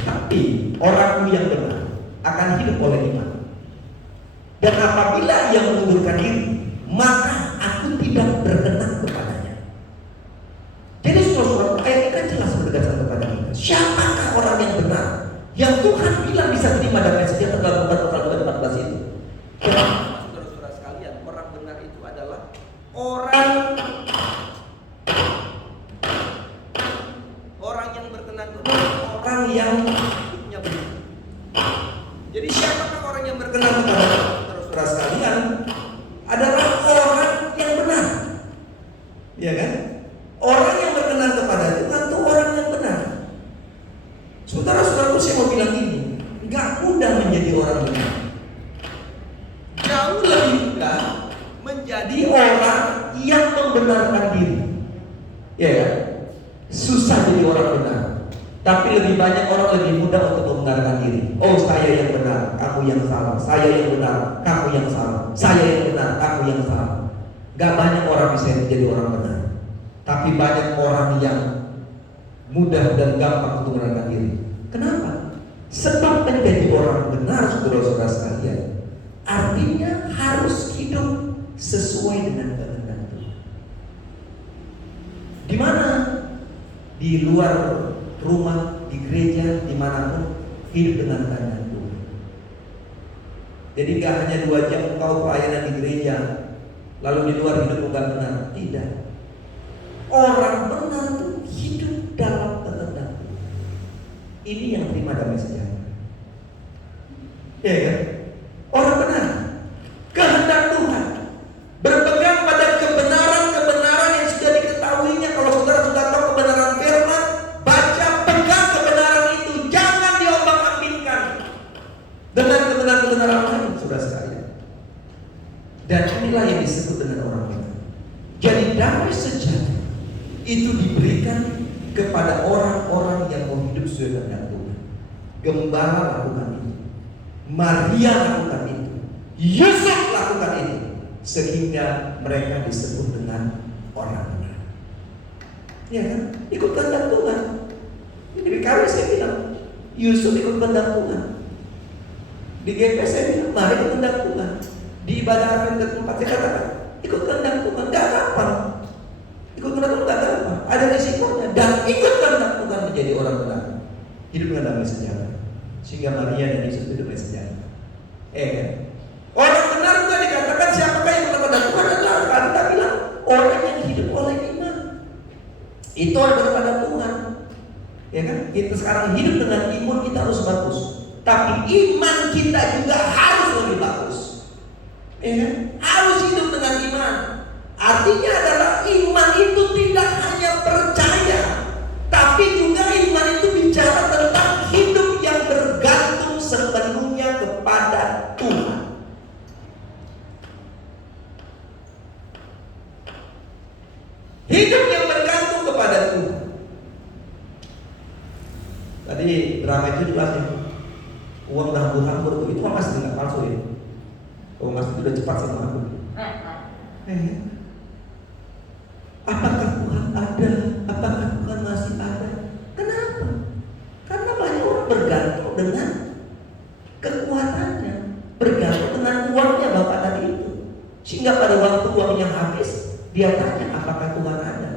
Tapi orangku yang benar akan hidup oleh iman. Dan apabila ia mengundurkan diri, maka aku tidak berkenan kepadanya. Jadi saudara-saudara, ayat ini kan jelas berdasarkan kepada kita. Siapakah orang yang benar yang Tuhan bilang bisa terima damai sejahtera dalam pasal 14 itu? Saudara-saudara sekalian, orang benar itu adalah orang yang berkenan kepada orang yang hidupnya benar. Jadi siapakah orang yang berkenan kepada saudara sekalian? Adalah orang yang benar, ya kan? Orang yang berkenan kepada Tuhan itu orang yang benar. Saudara-saudaraku, saya mau bilang ini, nggak mudah menjadi orang benar. Jauh lebih mudah menjadi orang yang membenarkan diri, ya kan? Susah jadi orang benar. Tapi lebih banyak orang lebih mudah untuk membenarkan diri. Oh saya yang benar, kamu yang salah. Saya yang benar, kamu yang salah. Saya yang benar, kamu yang salah. Gak banyak orang bisa menjadi orang benar. Tapi banyak orang yang mudah dan gampang untuk membenarkan diri. Kenapa? Sebab menjadi orang benar, saudara-saudara sekalian, artinya harus sesuai dengan kehendak Tuhan. Di mana? Di luar rumah, di gereja, dimanapun, hidup dengan kehendak Tuhan. Jadi gak hanya 2 jam engkau pelayanan di gereja, lalu di luar hidup bukan benar. Tidak. Orang benar itu hidup dalam kehendak Tuhan. Ini yang terima damai sejahtera. Ya kan? Orang benar, kehendak Tuhan, berpegang pada kebenaran-kebenaran yang sudah diketahuinya. Kalau saudara sudah tahu kebenaran firman, baca, pegang kebenaran itu, jangan diombang-ambingkan dengan kebenaran-kebenaran lain, saudara sekalian. Dan inilah yang disebut dengan orang benar. Jadi damai sejahtera itu diberikan kepada orang-orang yang mau hidup sesuai dengan Tuhan. Gembala lakukan itu, Maria lakukan itu, Yusuf lakukan itu, sehingga mereka disebut dengan orang benar. Ya kan? Ikut kehendak Tuhan. Jadi kami saya bilang, Yusuf ikut kehendak Tuhan. Di GP saya bilang, mari ikut kehendak Tuhan. Di ibadah akhir ke-4 saya katakan, ikut kehendak Tuhan. Gak gampang. Ikut kehendak Tuhan gak gampang. Ada risikonya. Dan ikut kehendak Tuhan menjadi orang benar. Hidup dengan damai sejahtera. Sehingga Maria dan Yesus hidup dengan sejahtera. Kan? Orang benar juga dikatakan siapakah yang kepada Tuhan adalah kita bilang orang yang hidup oleh iman. Itu orang kepada Tuhan. Ya kan? Kita sekarang hidup dengan iman kita harus bagus. Tapi iman kita juga harus lebih bagus. Ya kan? Harus hidup dengan iman. Artinya adalah iman itu tidak hanya percaya, tapi juga iman itu bicara tentang hidup yang bergantung sepenuhnya kepada Tuhan. Hidup yang bergantung kepada Tuhan. Tadi drama itu jelasnya uang hambur-hambur itu mas tidak palsu ya. Oh mas itu udah cepat sama aku. Apakah Tuhan ada? Apakah Tuhan masih ada? Kenapa? Karena banyak orang bergantung dengan kekuatannya, bergantung dengan uangnya bapak tadi itu. Sehingga pada waktu uangnya habis, dia tanya apakah Tuhan ada.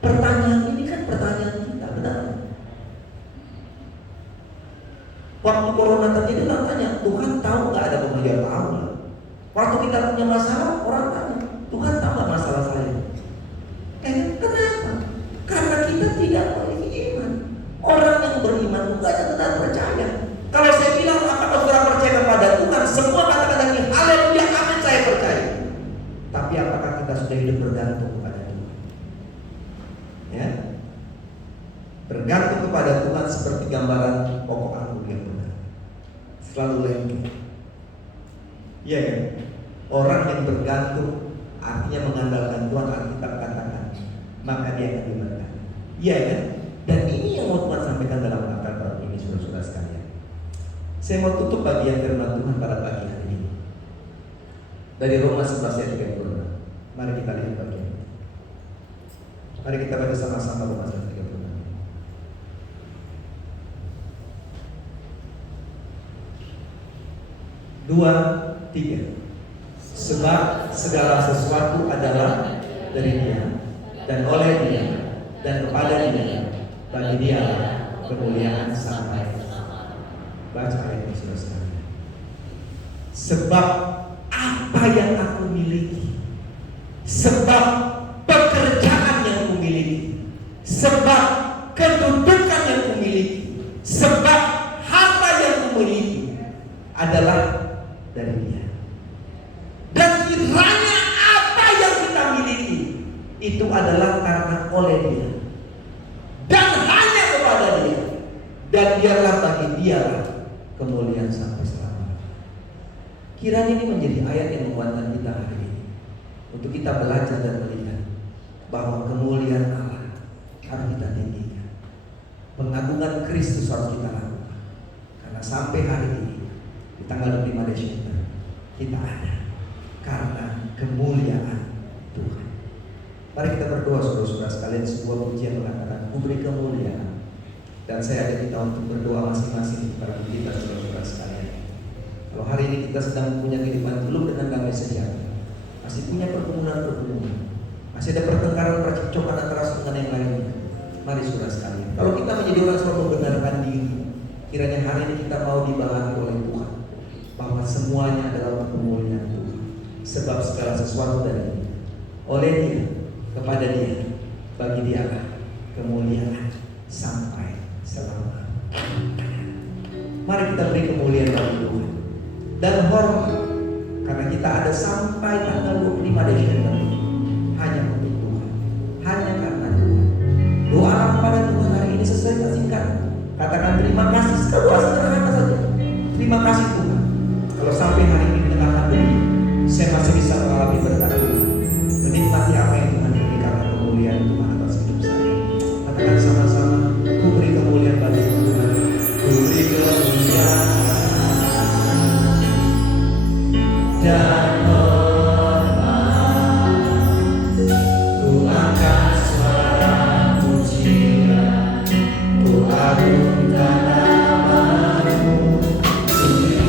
Pertanyaan ini kan pertanyaan kita, benar? Waktu corona terjadi orang tanya, Tuhan tahu nggak ada pembelian tahu? Waktu kita punya masalah, orang tanya, Tuhan tahu nggak masalah saya? Kenapa? Karena kita tidak memiliki iman. Orang yang beriman bukan tentang percaya. Kalau saya bilang apakah saudara percaya kepada Tuhan, semua kata-kata ini haleluya, amin, saya percaya. Tapi apakah kita sudah hidup bergantung kepada Tuhan? Ya, bergantung kepada Tuhan seperti gambaran pokok anggur yang benar, selalu lengket. Iya kan? Orang yang bergantung artinya mengandalkan Tuhan, Alkitab katakan, maka dia akan diberkati. Iya kan? Dan ini yang mau Tuhan sampaikan dalam kata-kata ini, saudara-saudara sekalian. Saya mau tutup bagian firman Tuhan pada pagi hari ini dari Roma 11 ayat 36. Mari kita lihat bagian ini. Mari kita baca sama-sama Roma 11 ayat 36. 2, 3. Sebab segala sesuatu adalah dari Dia dan oleh Dia dan kepada Dia, bagi Dia kemuliaan sampai. Baca ayat ini saudara. Sebab apa yang aku miliki, sebab pekerjaan yang aku miliki, sebab kedudukan yang aku miliki, sebab harta yang aku miliki adalah dari Dia. Dan kiranya apa yang kita miliki itu adalah karena oleh Dia dan hanya kepada Dia, dan biarlah bagi Dia kemuliaan sampai selamanya. Kiranya ini menjadi ayat yang menguatkan kita hari ini untuk kita belajar dan melihat bahwa kemuliaan Allah harus kita tinggikan, pengagungan Kristus harus kita lakukan, karena sampai hari ini di tanggal 25 Desember kita ada karena kemuliaan Tuhan. Mari kita berdoa saudara-saudara sekalian, sebuah pujian mengatakan ku beri kemuliaan. Dan saya ajak kita untuk berdoa masing-masing kepada kita saudara-saudara sekalian. Kalau hari ini kita sedang punya kehidupan belum dengan damai sejahtera, masih punya pergumulan-pergumulan, masih ada pertengkaran, percekcokan antara satu dengan yang lainnya. Mari saudara sekalian, kalau kita menjadi orang yang membenarkan diri, kiranya hari ini kita mau dibahagi oleh Tuhan bahwa semuanya adalah kemuliaan Tuhan. Sebab segala sesuatu dari Dia, oleh Dia, kepada Dia, bagi Dia lah kemuliaan sampai selama. Mari kita beri kemuliaan bagi Tuhan dan hormat, karena kita ada sampai tanggal 25 Desember hanya untuk Tuhan, hanya karena Tuhan. Doa kepada Tuhan hari ini sesuai singkat. Katakan terima kasih, doa sederhana saja. Terima kasih Tuhan, kalau sampai hari ini di tengah pandemi saya masih bisa mengalami berkat Tuhan, menikmati apa yang Tuhan beri karena kemuliaan Tuhan atas hidup saya. Katakan sama-sama, ku beri kemuliaan bagi Tuhan, ku beri kemuliaan dan hormat, ku angkat suara pujian, ku agungkan namamu, ku beri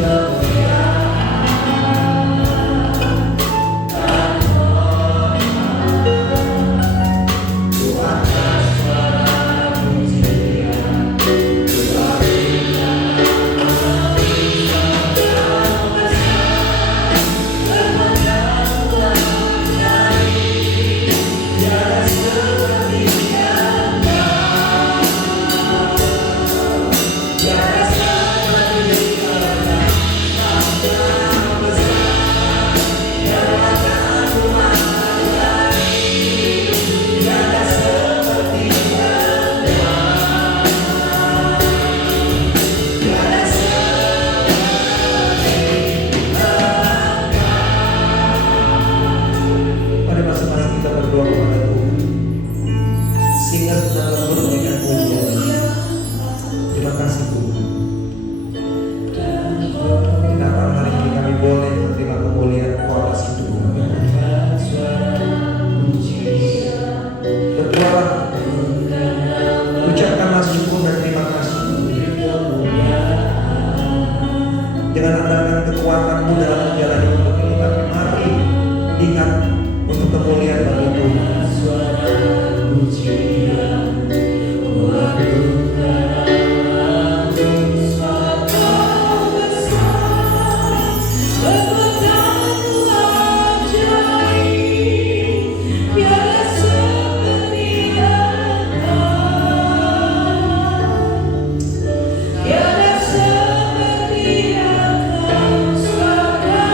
Tiada seperti Engkau, saudara.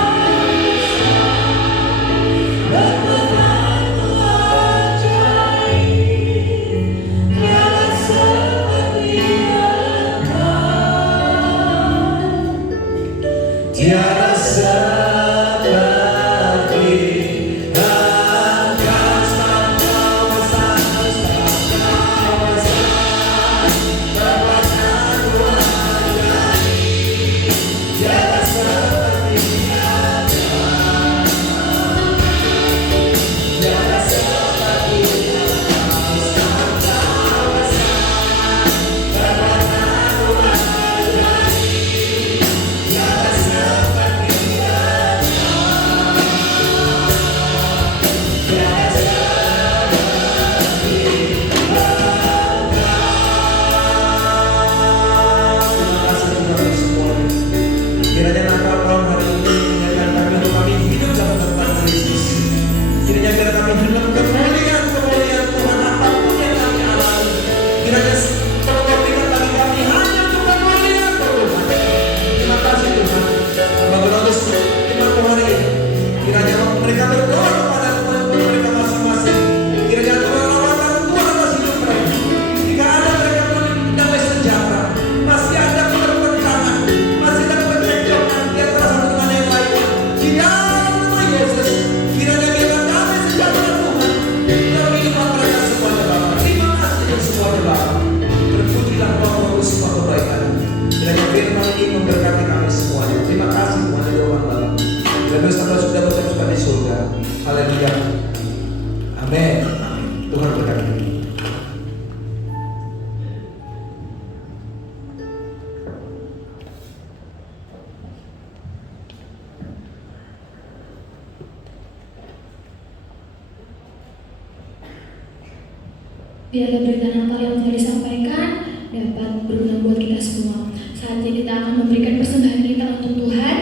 Biarlah berita Natal yang telah disampaikan dapat berguna buat kita semua. Saatnya kita akan memberikan persembahan kita untuk Tuhan.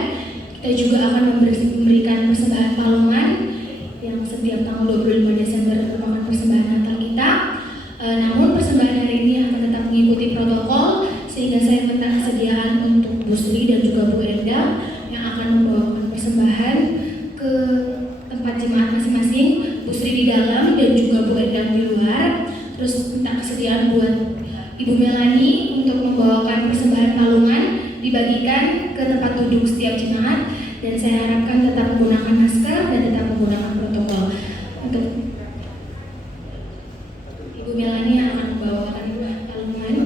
Kita juga akan memberikan persembahan Palungan yang setiap tanggal 25 Desember merupakan persembahan Natal kita. Namun persembahan hari ini akan tetap mengikuti protokol, sehingga saya minta kesediaan untuk Bu Sri dan juga Bu Erda yang akan membawakan persembahan ke tempat jemaat masing-masing. Bu Sri di dalam dan juga Bu Erda di luar. Terus minta kesediaan buat Ibu Melani untuk membawakan persembahan Palungan dibagikan ke tempat duduk setiap jemaat, dan saya harapkan tetap menggunakan masker dan tetap menggunakan protokol. Untuk Ibu Melani yang akan membawakan Palungan.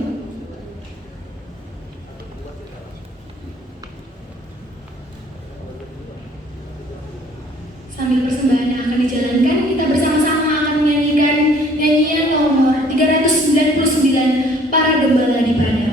Sambil persembahan yang akan dijalankan, kita bersama-sama akan menyanyikan nyanyian nomor 399, Para Gembala di Padang.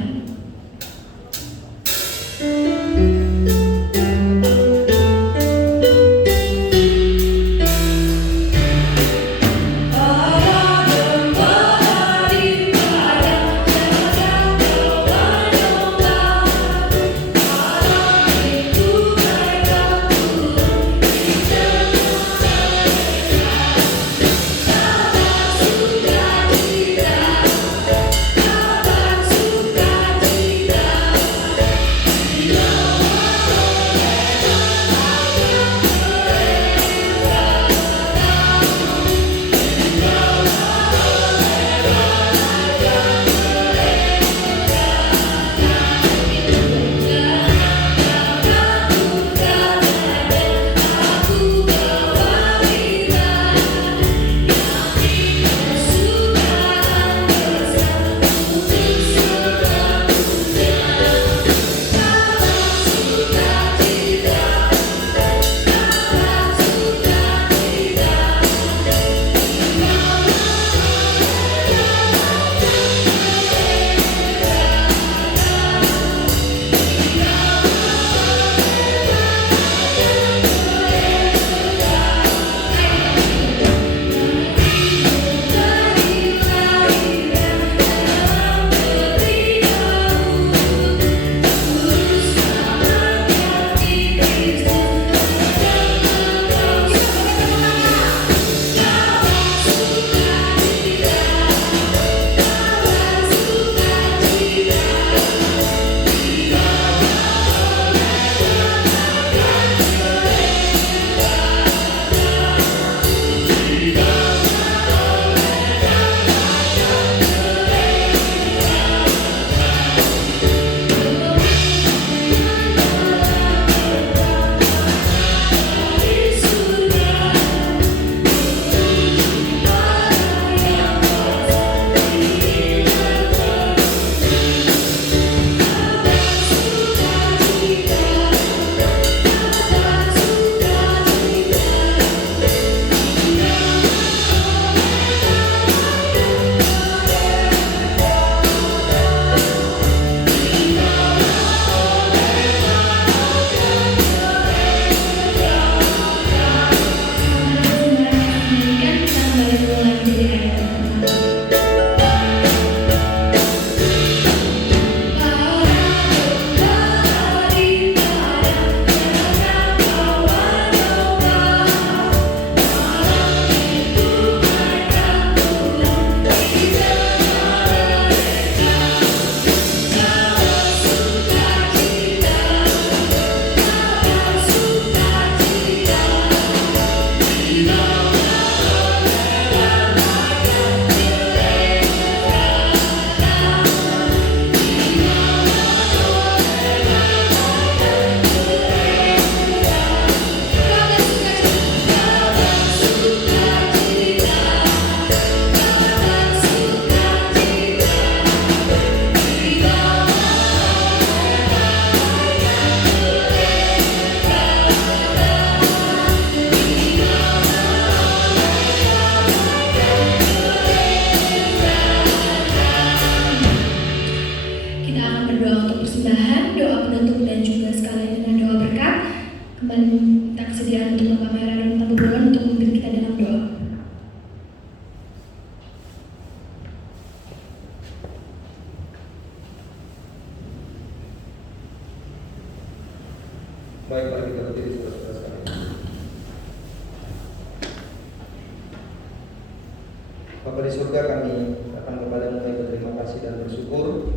Bapa di surga, kami datang kepadamu, kami berterima kasih dan bersyukur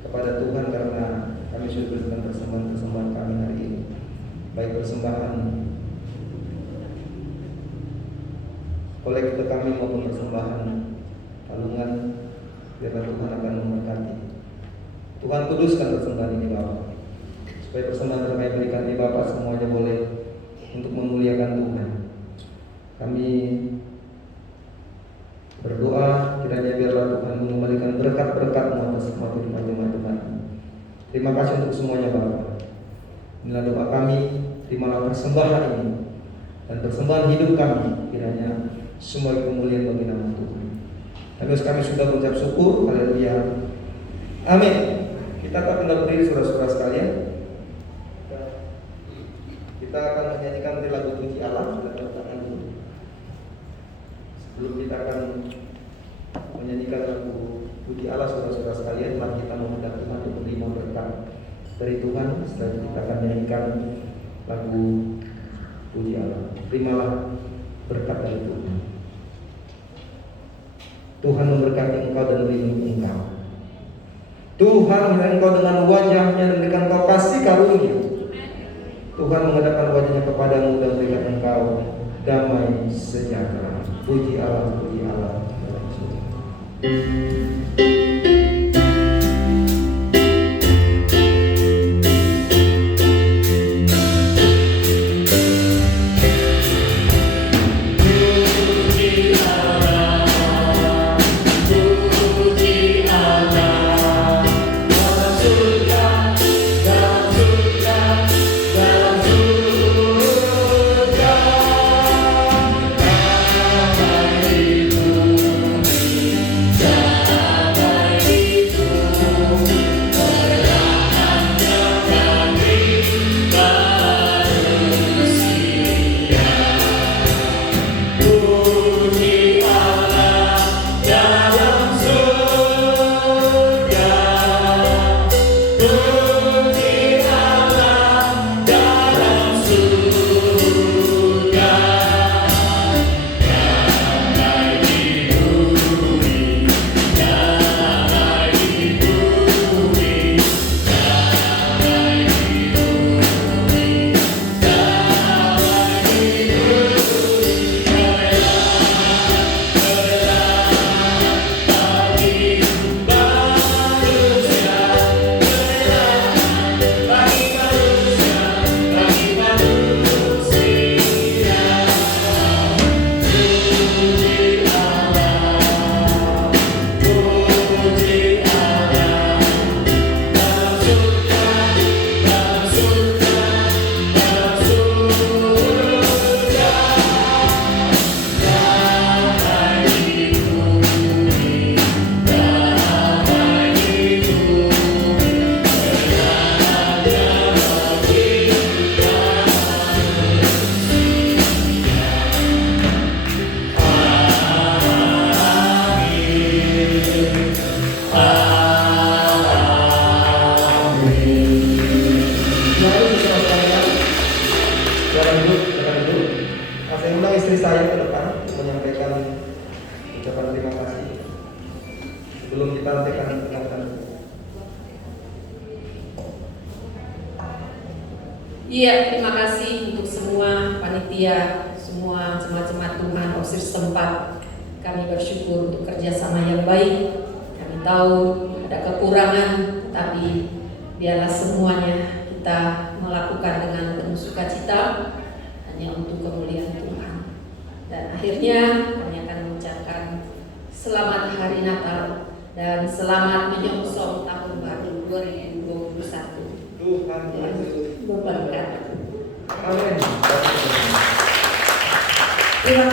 kepada Tuhan karena kami sudah berikan persembahan-persembahan kami hari ini, baik persembahan kolektif kami maupun persembahan talungan. Biarlah Tuhan akan memberkati. Tuhan kuduskan persembahan ini Bapa, supaya persembahan yang kami berikan ini Bapa semuanya boleh untuk memuliakan Tuhan. Kami berdoa kiranya biarlah Tuhan mengembalikan berkat-berkat-Mu atas semua kehidupan jemaat Tuhan. Terima kasih untuk semuanya Bapa. Inilah doa kami, terimalah persembahan ini dan persembahan hidup kami, kiranya semua kemuliaan bagi nama Tuhan. Kami sudah mengucap syukur, haleluya, amin. Kita akan berdiri saudara-saudara sekalian. Kita akan menyanyikan lagu puji Allah. Sebelum kita akan menyanyikan lagu puji Allah saudara-saudara sekalian, mari kita memohon Tuhan untuk menerima berkat dari Tuhan. Setelah itu kita akan menyanyikan lagu puji Allah. Terimalah berkat dari Tuhan. Tuhan memberkati engkau dan melindungi engkau. Tuhan melihat engkau dengan wajahnya dan memberikan engkau kasih karunia. Tuhan menghadapkan wajahnya kepadamu dan memberikan engkau damai sejahtera. Puji Allah, puji Allah. Saya undang istri saya ke depan untuk menyampaikan ucapan terima kasih sebelum kita nantikan pengajian. Iya, terima kasih untuk semua panitia, semua jemaat-jemaat Tuhan Osir setempat. Kami bersyukur untuk kerjasama yang baik. Kami tahu ada kekurangan, tapi biarlah semuanya kita melakukan dengan penuh sukacita hanya untuk kemuliaan Tuhan. Dan akhirnya kami akan mengucapkan selamat hari Natal dan selamat menyongsong tahun baru 2021. Tuhan Memberkati. Amin. Terima